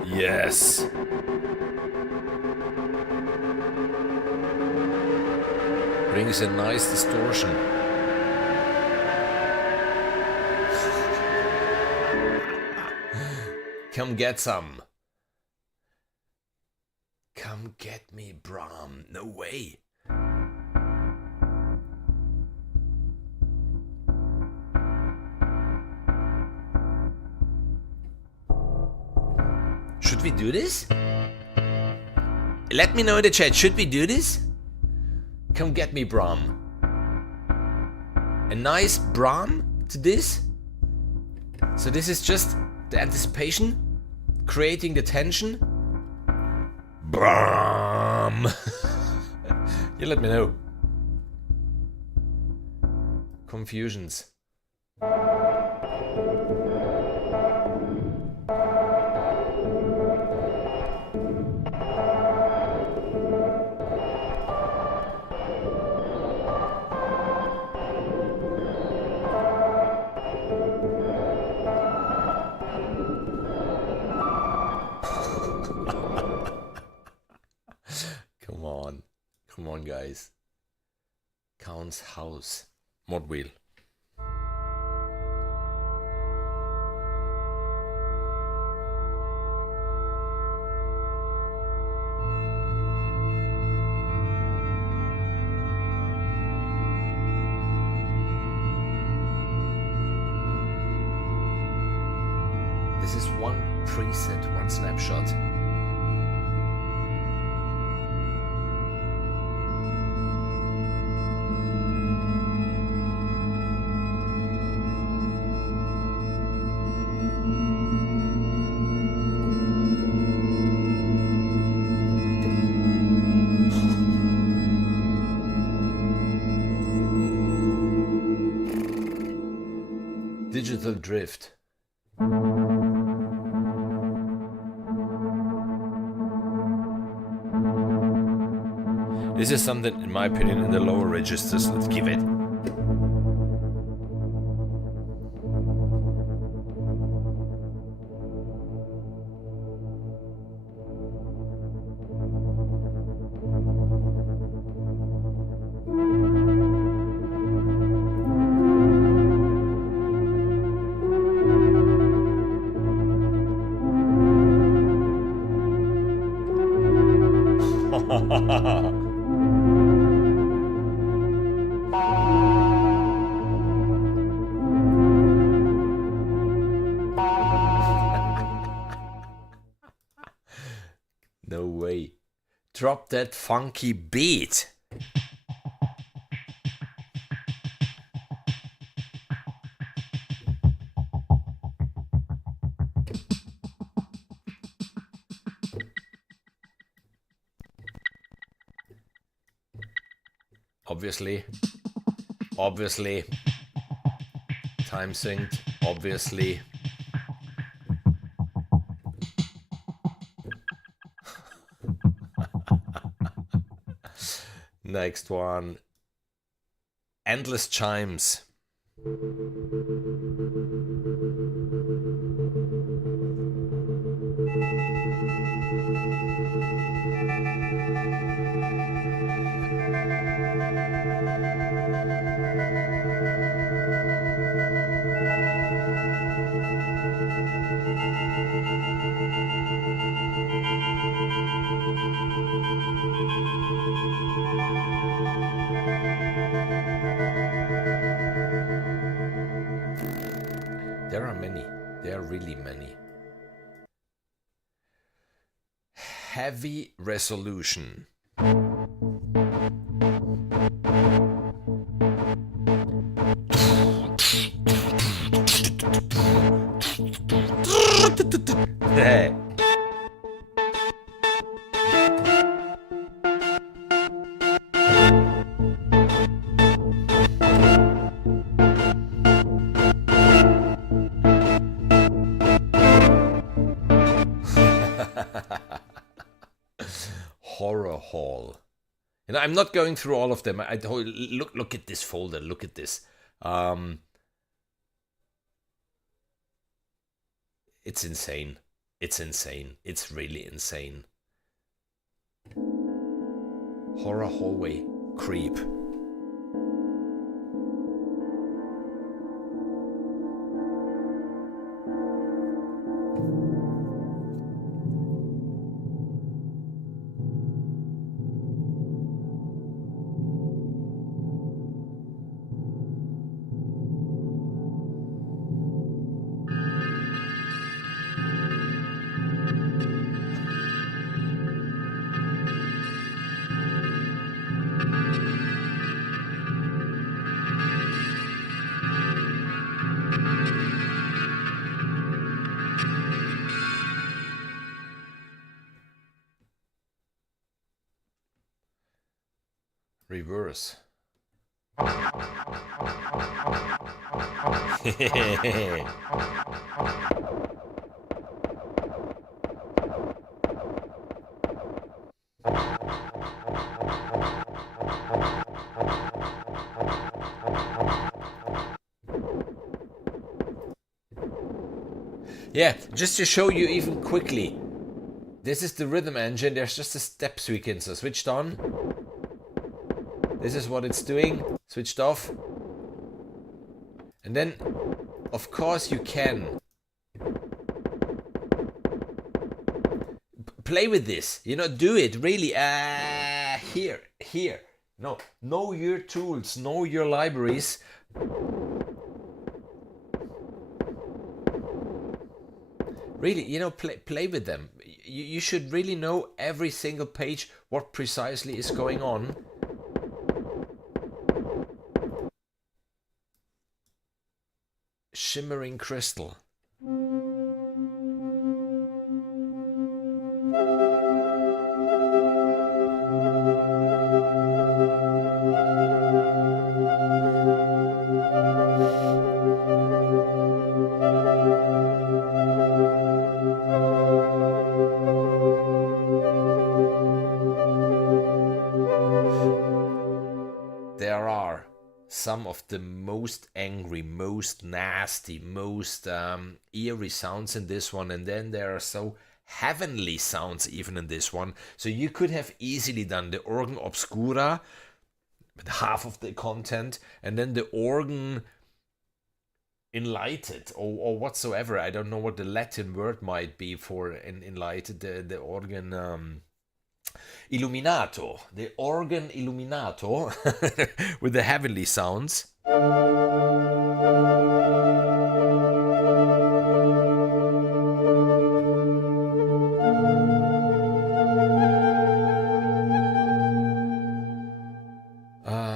Yes. Brings a nice distortion. Come get some. Come get me, Bram. No way. Should we do this? Let me know in the chat. Should we do this? Come get me, Bram. A nice Bram to this. So this is just the anticipation, creating the tension. Bram. You let me know. Confusions. Come on, guys. Count's house. Mod wheel. This is one preset, one snapshot. Digital drift. This is something, in my opinion, in the lower registers. Let's give it. No way. Drop that funky beat. Obviously, time synced, obviously. Next one, endless chimes. There are many. There are really many. Heavy resolution. Hey. Horror Hall. And I'm not going through all of them. Look at this folder. Look at this. It's insane. It's insane. It's really insane. Horror hallway creep. Reverse. Yeah, just to show you even quickly. This is the rhythm engine. There's just a step sequencer switched on. This is what it's doing. Switched off. And then, of course, you can play with this. You know, do it really. Here. No, know your tools, know your libraries. Really, you know, play with them. You should really know every single page what precisely is going on. Shimmering crystal. There are some of the most angry, most nasty, most eerie sounds in this one, and then there are so heavenly sounds even in this one. So you could have easily done the Organ Obscura with half of the content, and then the Organ Enlightened or whatsoever. I don't know what the Latin word might be for enlightened. The Organ Illuminato, the Organ Illuminato with the heavenly sounds.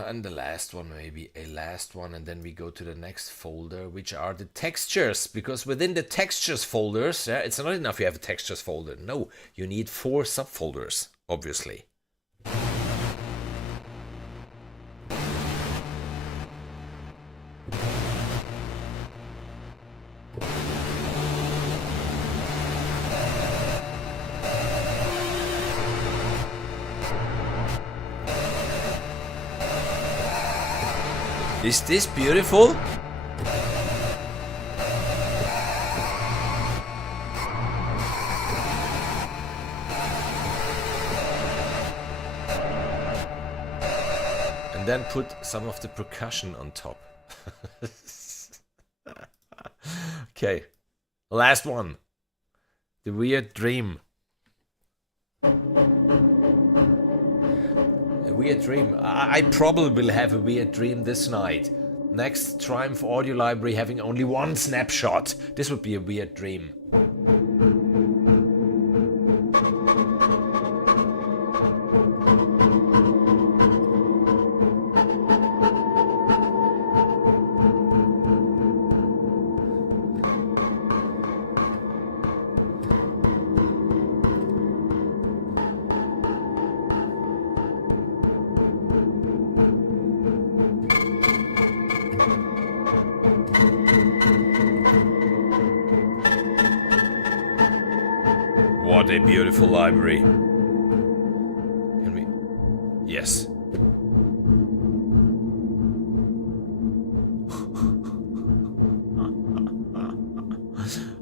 And the last one, maybe a last one, and then we go to the next folder, which are the textures, because within the textures folders, it's not enough you have a textures folder. No, you need 4 subfolders, obviously. Is this beautiful? And then put some of the percussion on top. Okay, last one. The Weird Dream. Weird dream. I probably will have a weird dream this night. Next Triumph audio library having only 1 snapshot. This would be a weird dream. What a beautiful library. Can we? Yes.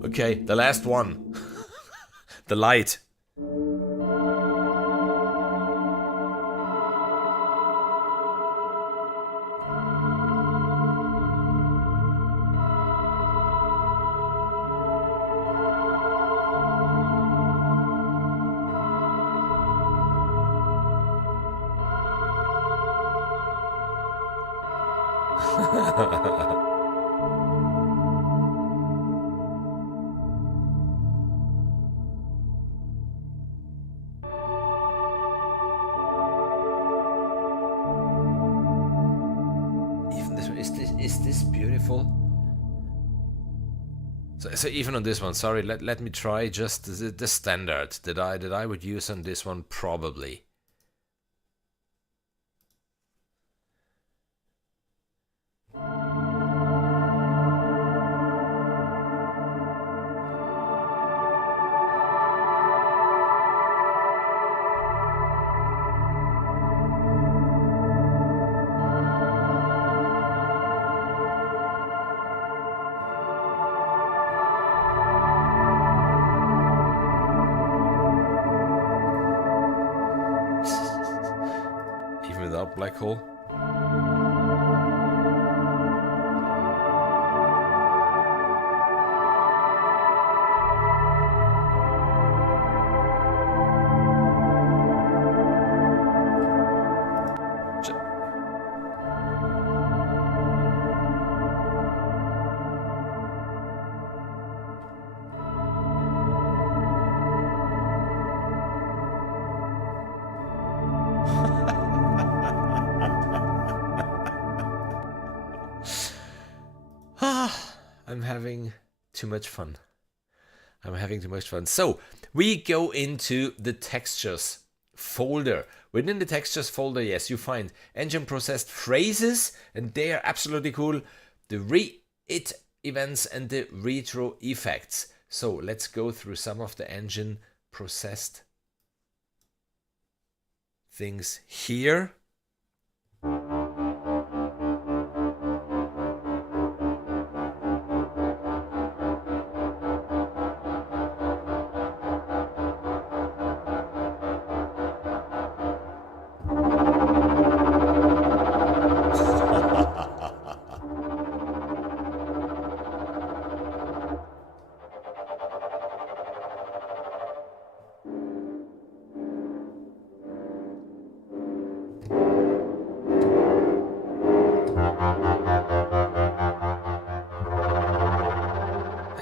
Okay, the last one. The light. Is this beautiful? So even on this one, sorry, let me try just the standard that I would use on this one probably. without black hole. I'm having too much fun. I'm having too much fun. So we go into the textures folder. Within the textures folder, yes, you find engine processed phrases, and they are absolutely cool. The re-it events and the retro effects. So let's go through some of the engine processed things here.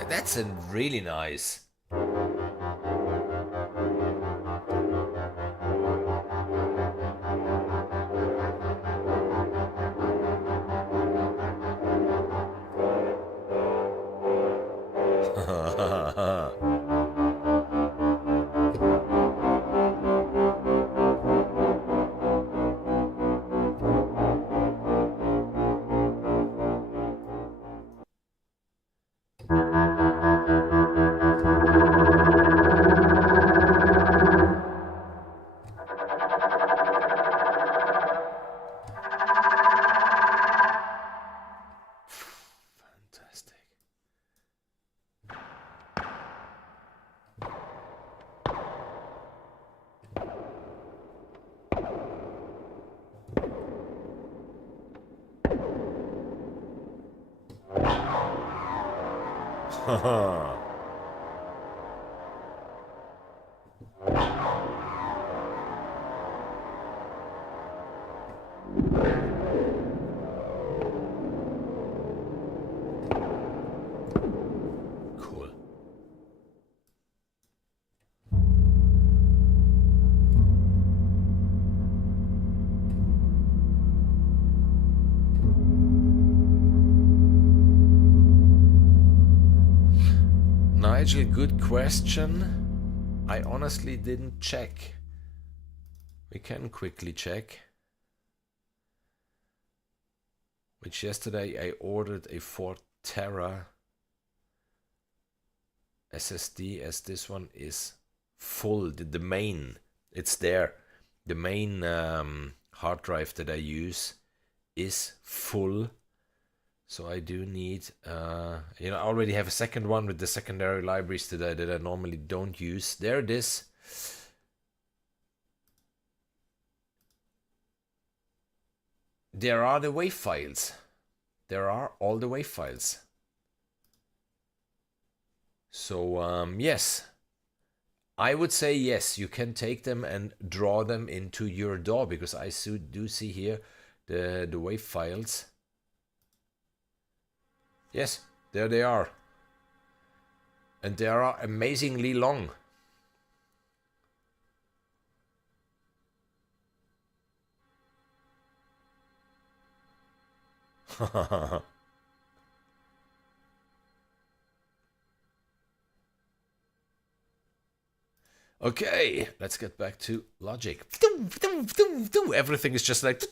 That's a really nice. Cool. Nigel, good question. I honestly didn't check. We can quickly check. Which yesterday I ordered a 4 Tera SSD, as this one is full. The main, it's there. The main hard drive that I use is full. So I do need, I already have a second one with the secondary libraries that I normally don't use. There it is. There are the WAV files. There are all the WAV files. So yes, I would say yes, you can take them and draw them into your DAW, because I do see here the WAV files. Yes, there they are. And they are amazingly long. Okay, let's get back to Logic. Everything is just like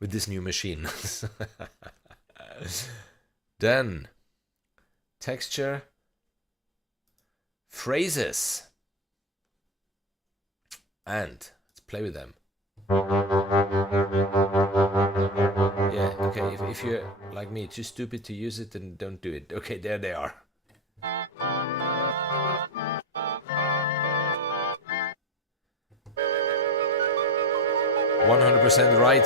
with this new machine. Then texture, phrases, and let's play with them. Yeah, okay, if you're like me, too stupid to use it, then don't do it. Okay, there they are. 100% right,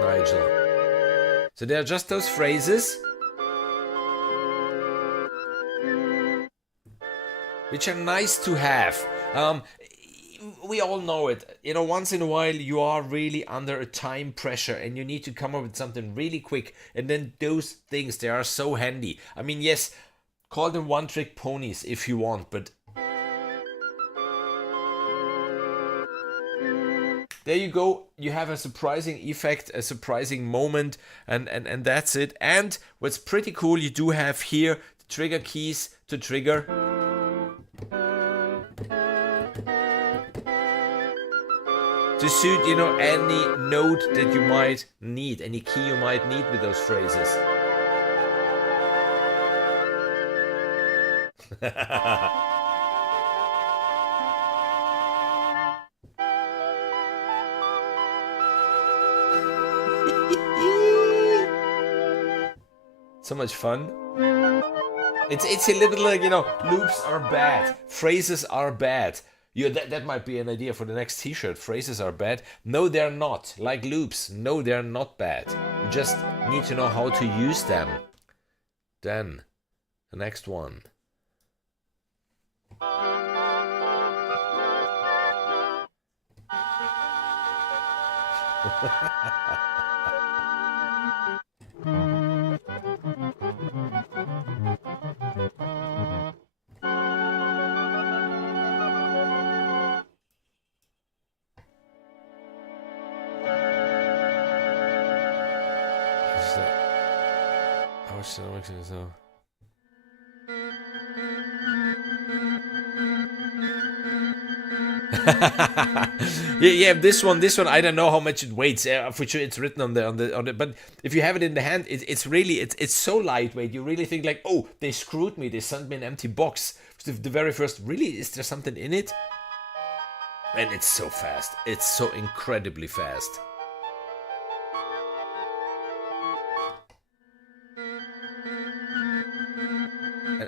Nigel. So they are just those phrases which are nice to have. We all know it. You know, once in a while you are really under a time pressure and you need to come up with something really quick. And then those things, they are so handy. I mean, yes, call them one-trick ponies if you want, but there you go. You have a surprising effect, a surprising moment, and that's it. And what's pretty cool, you do have here the trigger keys to trigger. To suit, you know, any note that you might need, any key you might need with those phrases. So much fun. It's a little like, you know, loops are bad, phrases are bad. That might be an idea for the next t-shirt. Phrases are bad. No, they're not. Like loops. No, they're not bad. You just need to know how to use them. Then, the next one. So. yeah, this one, I don't know how much it weighs. For sure, it's written on the. But if you have it in the hand, it's really it's so lightweight. You really think like, oh, they screwed me. They sent me an empty box. The very first, really, is there something in it? And it's so fast. It's so incredibly fast.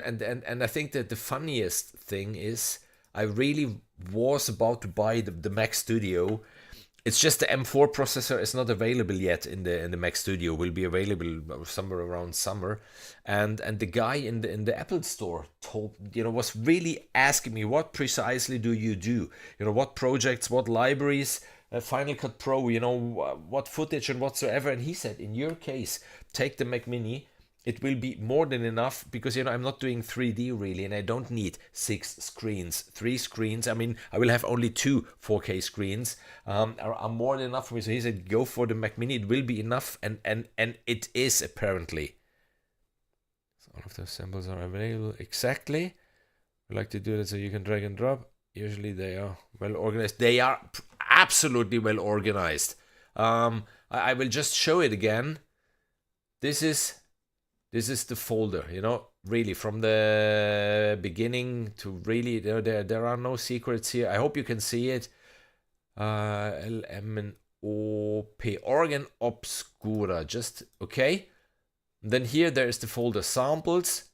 And I think that the funniest thing is I really was about to buy the Mac Studio. It's just the M4 processor is not available yet in the Mac Studio. Will be available somewhere around summer. And the guy in the Apple store was really asking me, what precisely do you do? You know, what projects, what libraries, Final Cut Pro, you know, what footage and whatsoever. And he said, in your case, take the Mac Mini. It will be more than enough because, you know, I'm not doing 3D really, and I don't need 6 screens, 3 screens. I mean, I will have only 2 4K screens. Are more than enough for me. So he said, go for the Mac Mini. It will be enough, and it is apparently. So all of those samples are available. Exactly. We like to do that so you can drag and drop. Usually they are well organized. They are absolutely well organized. I will just show it again. This is the folder, you know, really from the beginning to really, there are no secrets here. I hope you can see it. LMNOP, Organ Obscura, just, okay. Then here there is the folder samples,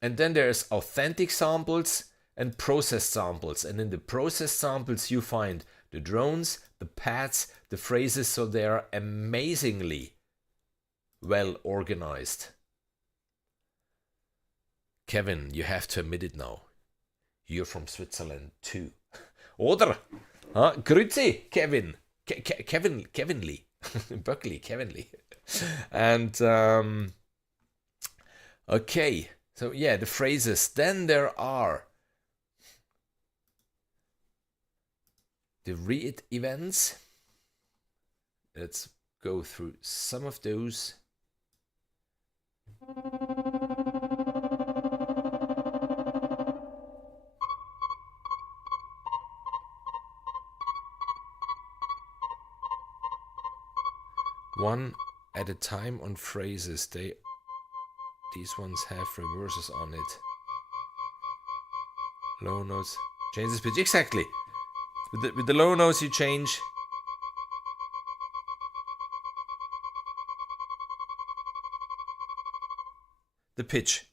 and then there's authentic samples and processed samples. And in the processed samples you find the drones, the pads, the phrases, so they are amazingly well organized. Kevin, you have to admit it now. You're from Switzerland too. Oder? Grüezi, Kevin. Kevin Lee. Berkeley, Kevin Lee. And, okay. So, yeah, the phrases. Then there are the read events. Let's go through some of those. One at a time on phrases. These ones have reverses on it. Low notes. Change the pitch. Exactly. With the low notes you change the pitch.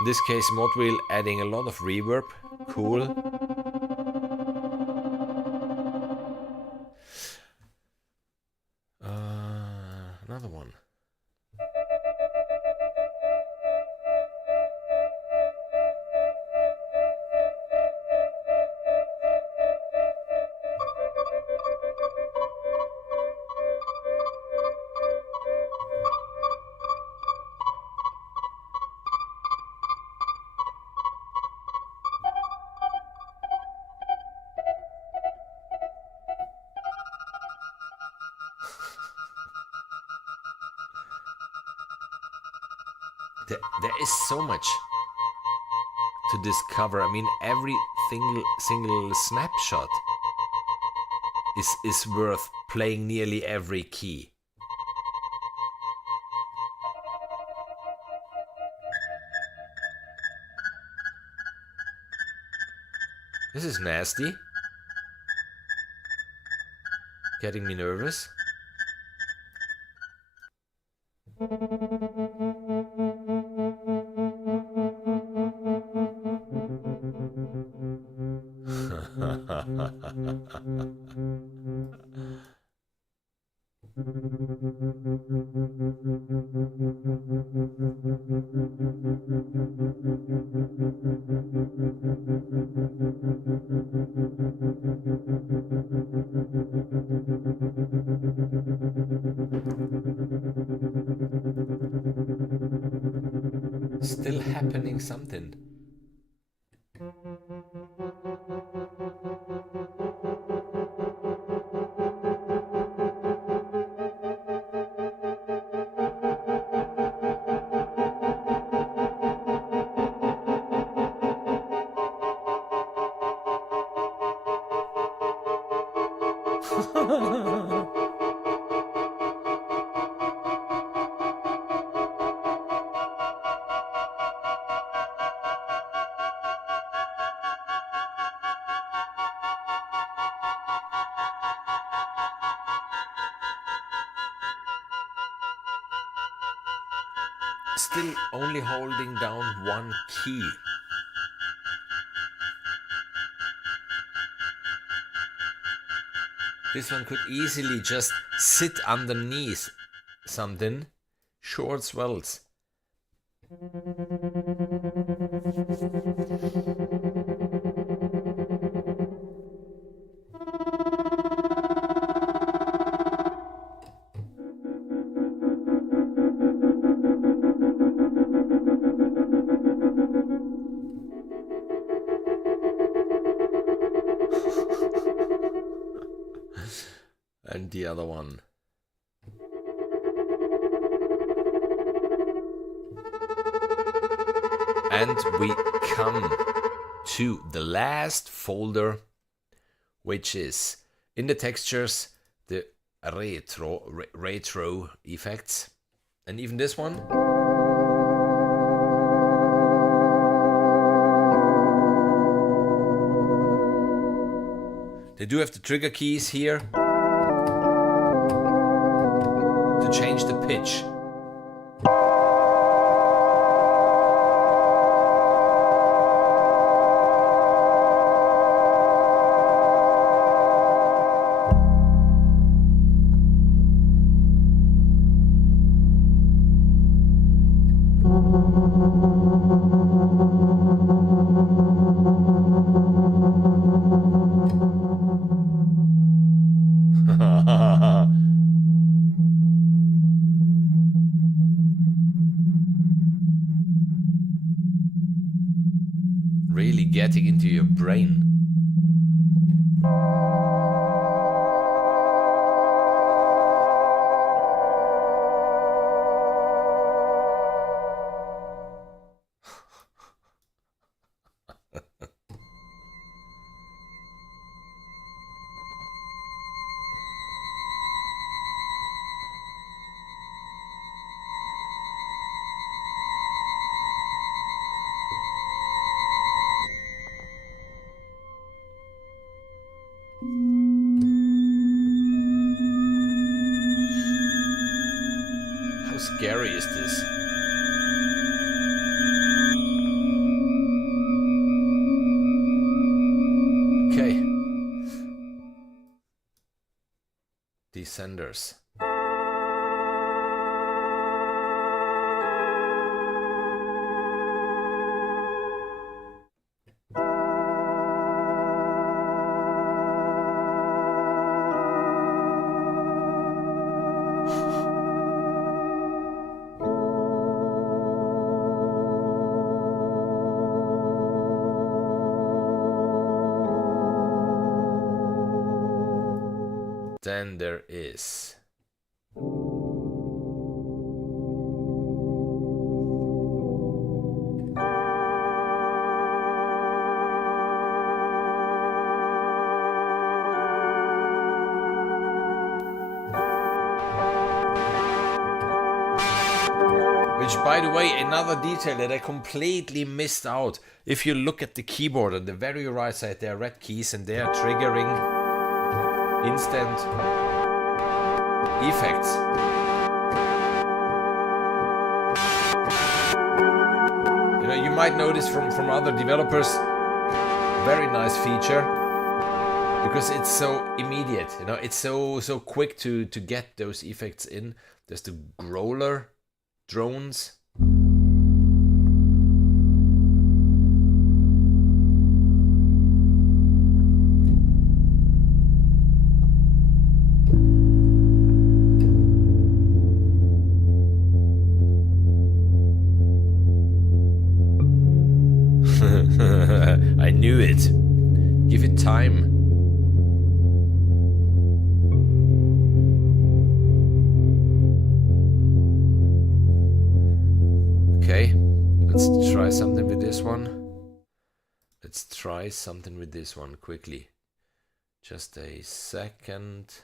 In this case, mod wheel adding a lot of reverb. Cool. Another one. There is so much to discover. I mean, every single snapshot is worth playing nearly every key. This is nasty. Getting me nervous. Still happening something. Still only holding down one key. This one could easily just sit underneath something. Short swells. And the other one. And we come to the last folder, which is in the textures, the retro effects. And even this one. They do have the trigger keys here to change the pitch. Really getting into your brain. How scary is this? descenders. Then there is which, by the way, another detail that I completely missed out. If you look at the keyboard on the very right side, there are red keys and they are triggering instant effects. You know, you might notice from other developers, very nice feature, because it's so immediate. You know, it's so quick to get those effects in. There's the growler drones. I knew it. Give it time. Okay, let's try something with this one. Let's try something with this one quickly. Just a second.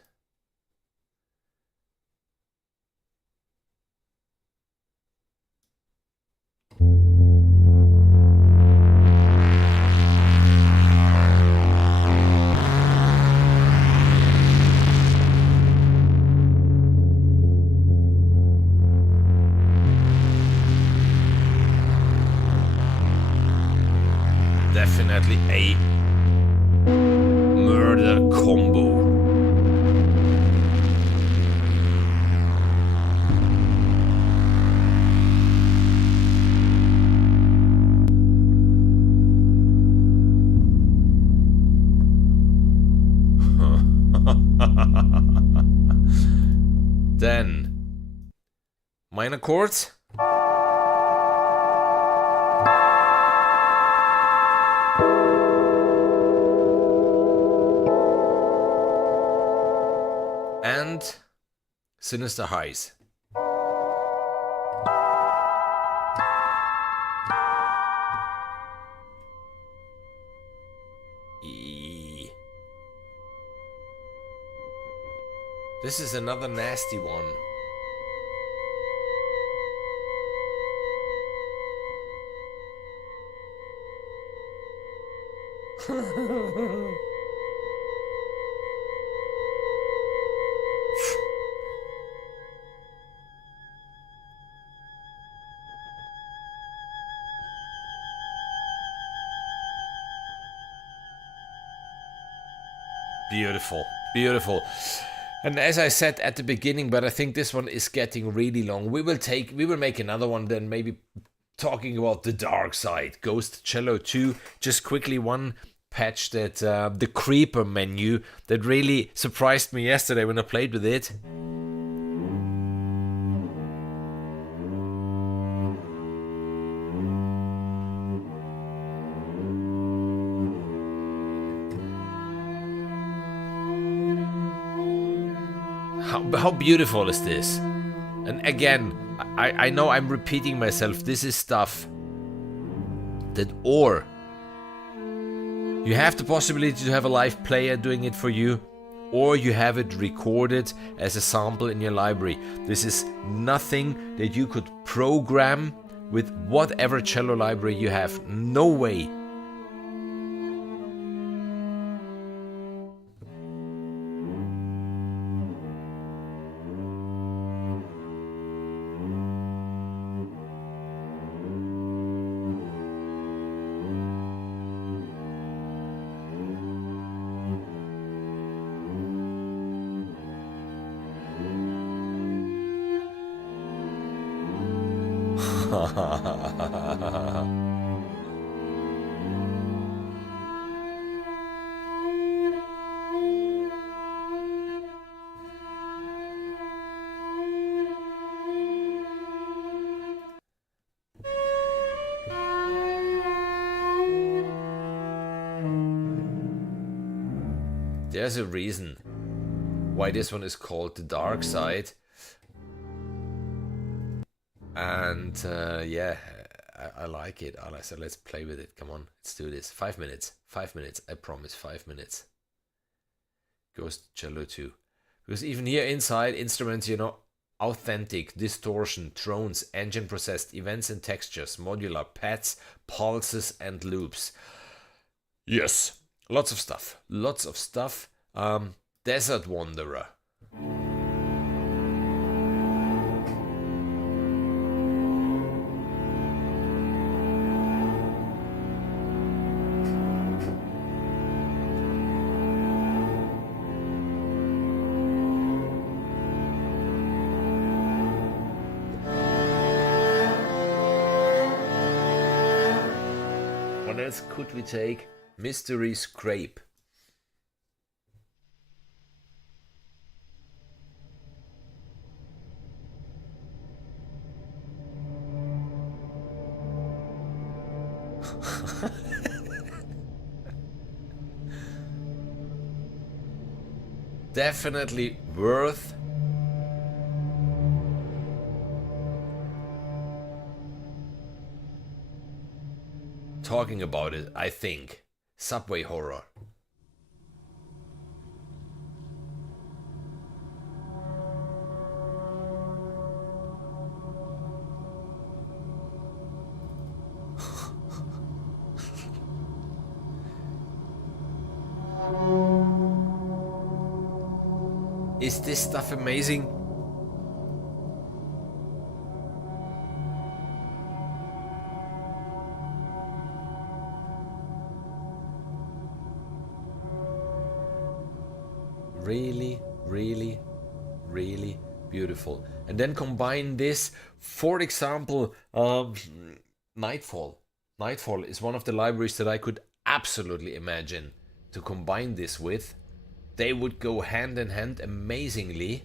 Definitely a murder combo. Then minor chords. And sinister highs. E. This is another nasty one. Beautiful, beautiful. And as I said at the beginning, but I think this one is getting really long. We will make another one then, maybe talking about the dark side. Ghost Cello 2. Just quickly one patch that the creeper menu that really surprised me yesterday when I played with it. How beautiful is this? And again, I know I'm repeating myself. This is stuff that or you have the possibility to have a live player doing it for you, or you have it recorded as a sample in your library. This is nothing that you could program with whatever cello library you have. No way. There's a reason why this one is called the dark side. And yeah, I like it. I said, let's play with it. Come on, let's do this. 5 minutes. 5 minutes. I promise, 5 minutes. Goes to cello too. Because even here inside, instruments, you know, authentic, distortion, tones, engine processed, events and textures, modular, pads, pulses and loops. Yes, lots of stuff. Lots of stuff. Desert Wanderer. What else could we take? Mystery Scrape. Definitely worth talking about it, I think. Subway Horror. Is this stuff amazing? Really, really, really beautiful. And then combine this, for example, Nightfall. Nightfall is one of the libraries that I could absolutely imagine to combine this with. They would go hand in hand amazingly.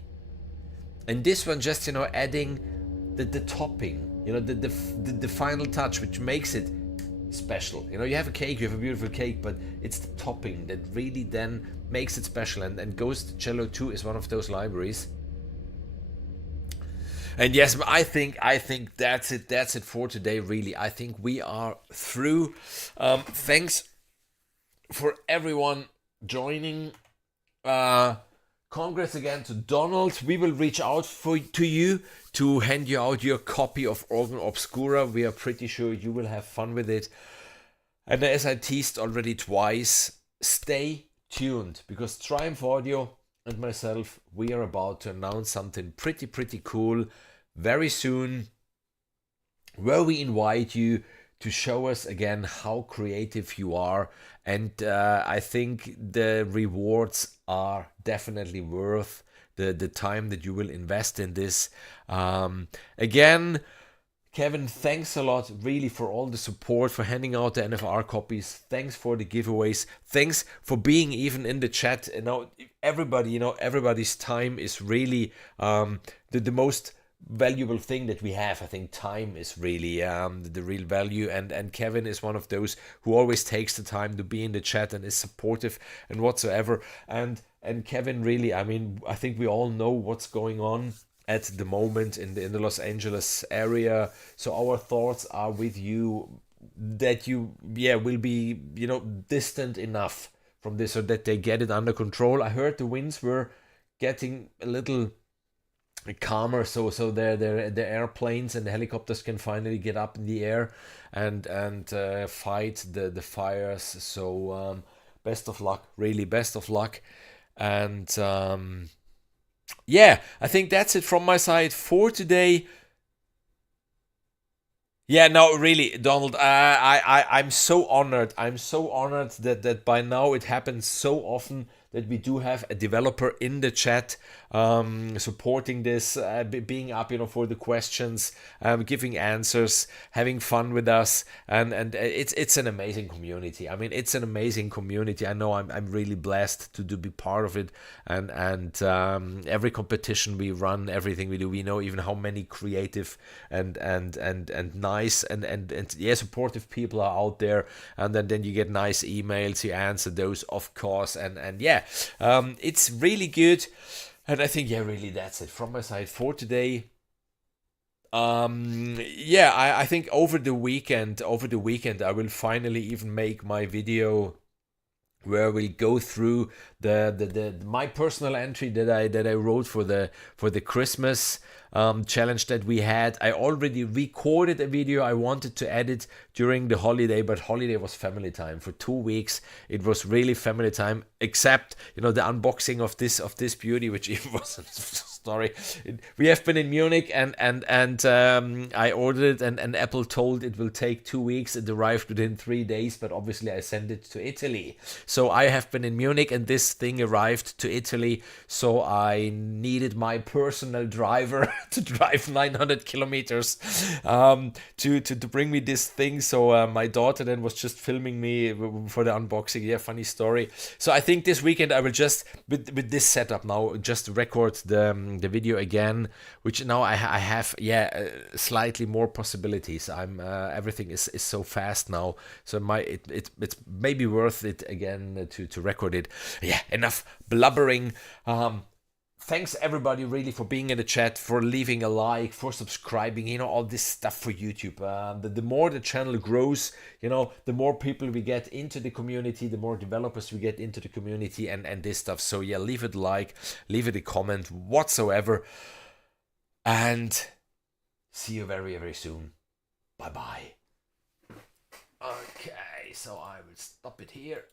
And this one just, you know, adding the topping, you know, the final touch, which makes it special. You know, you have a cake, you have a beautiful cake, but it's the topping that really then makes it special. And Goes to Cello 2 is one of those libraries. And yes, I think that's it for today, really. I think we are through. Thanks for everyone joining. Congrats again to Donald. We will reach out to you to hand you out your copy of Organ Obscura. We are pretty sure you will have fun with it. And as I teased already twice, stay tuned, because Triumph Audio and myself, we are about to announce something pretty cool very soon, where we invite you to show us again how creative you are. And I think the rewards are definitely worth the time that you will invest in this. Again, Kevin, thanks a lot really for all the support, for handing out the NFR copies. Thanks for the giveaways. Thanks for being even in the chat. You know, everybody's time is really the most valuable thing that we have. I think time is really the real value, and Kevin is one of those who always takes the time to be in the chat and is supportive and whatsoever. And Kevin, really, I mean, I think we all know what's going on at the moment in the Los Angeles area, so our thoughts are with you, that you will be, you know, distant enough from this so that they get it under control. I heard the winds were getting a little calmer, so the airplanes and the helicopters can finally get up in the air and fight the fires. So best of luck, really, best of luck. And yeah, I think that's it from my side for today. Yeah, no, really, Donald, I'm so honored. I'm so honored that by now it happens so often that we do have a developer in the chat. supporting this, being up, for the questions, giving answers, having fun with us, and it's an amazing community. I mean, it's an amazing community. I know I'm really blessed to be part of it, and every competition we run, everything we do, we know even how many creative and nice and yeah, supportive people are out there, and then you get nice emails, you answer those, of course, and yeah, it's really good. And I think, yeah, really, that's it from my side for today. Yeah, I think over the weekend, I will finally even make my video where we'll go through the my personal entry that I wrote for the Christmas challenge that we had. I already recorded a video. I wanted to edit during the holiday, but holiday was family time for 2 weeks. It was really family time, except the unboxing of this beauty, which even was a story. We have been in Munich, and I ordered it, and Apple told it will take 2 weeks. It arrived within 3 days, but obviously I sent it to Italy. So I have been in Munich, and this thing arrived to Italy. So I needed my personal driver to drive 900 kilometers to bring me this thing. So my daughter then was just filming me for the unboxing. Yeah, funny story. So I think this weekend I will just, with this setup now, just record the video again, which now I have, yeah, slightly more possibilities. I'm everything is so fast now, so it's maybe worth it again to record it. Yeah, enough blubbering. Thanks everybody really for being in the chat, for leaving a like, for subscribing, all this stuff for YouTube. The more the channel grows, the more people we get into the community, the more developers we get into the community, and this stuff. So yeah, leave it a like, leave it a comment whatsoever, and see you very, very soon. Bye bye. Okay, so I will stop it here.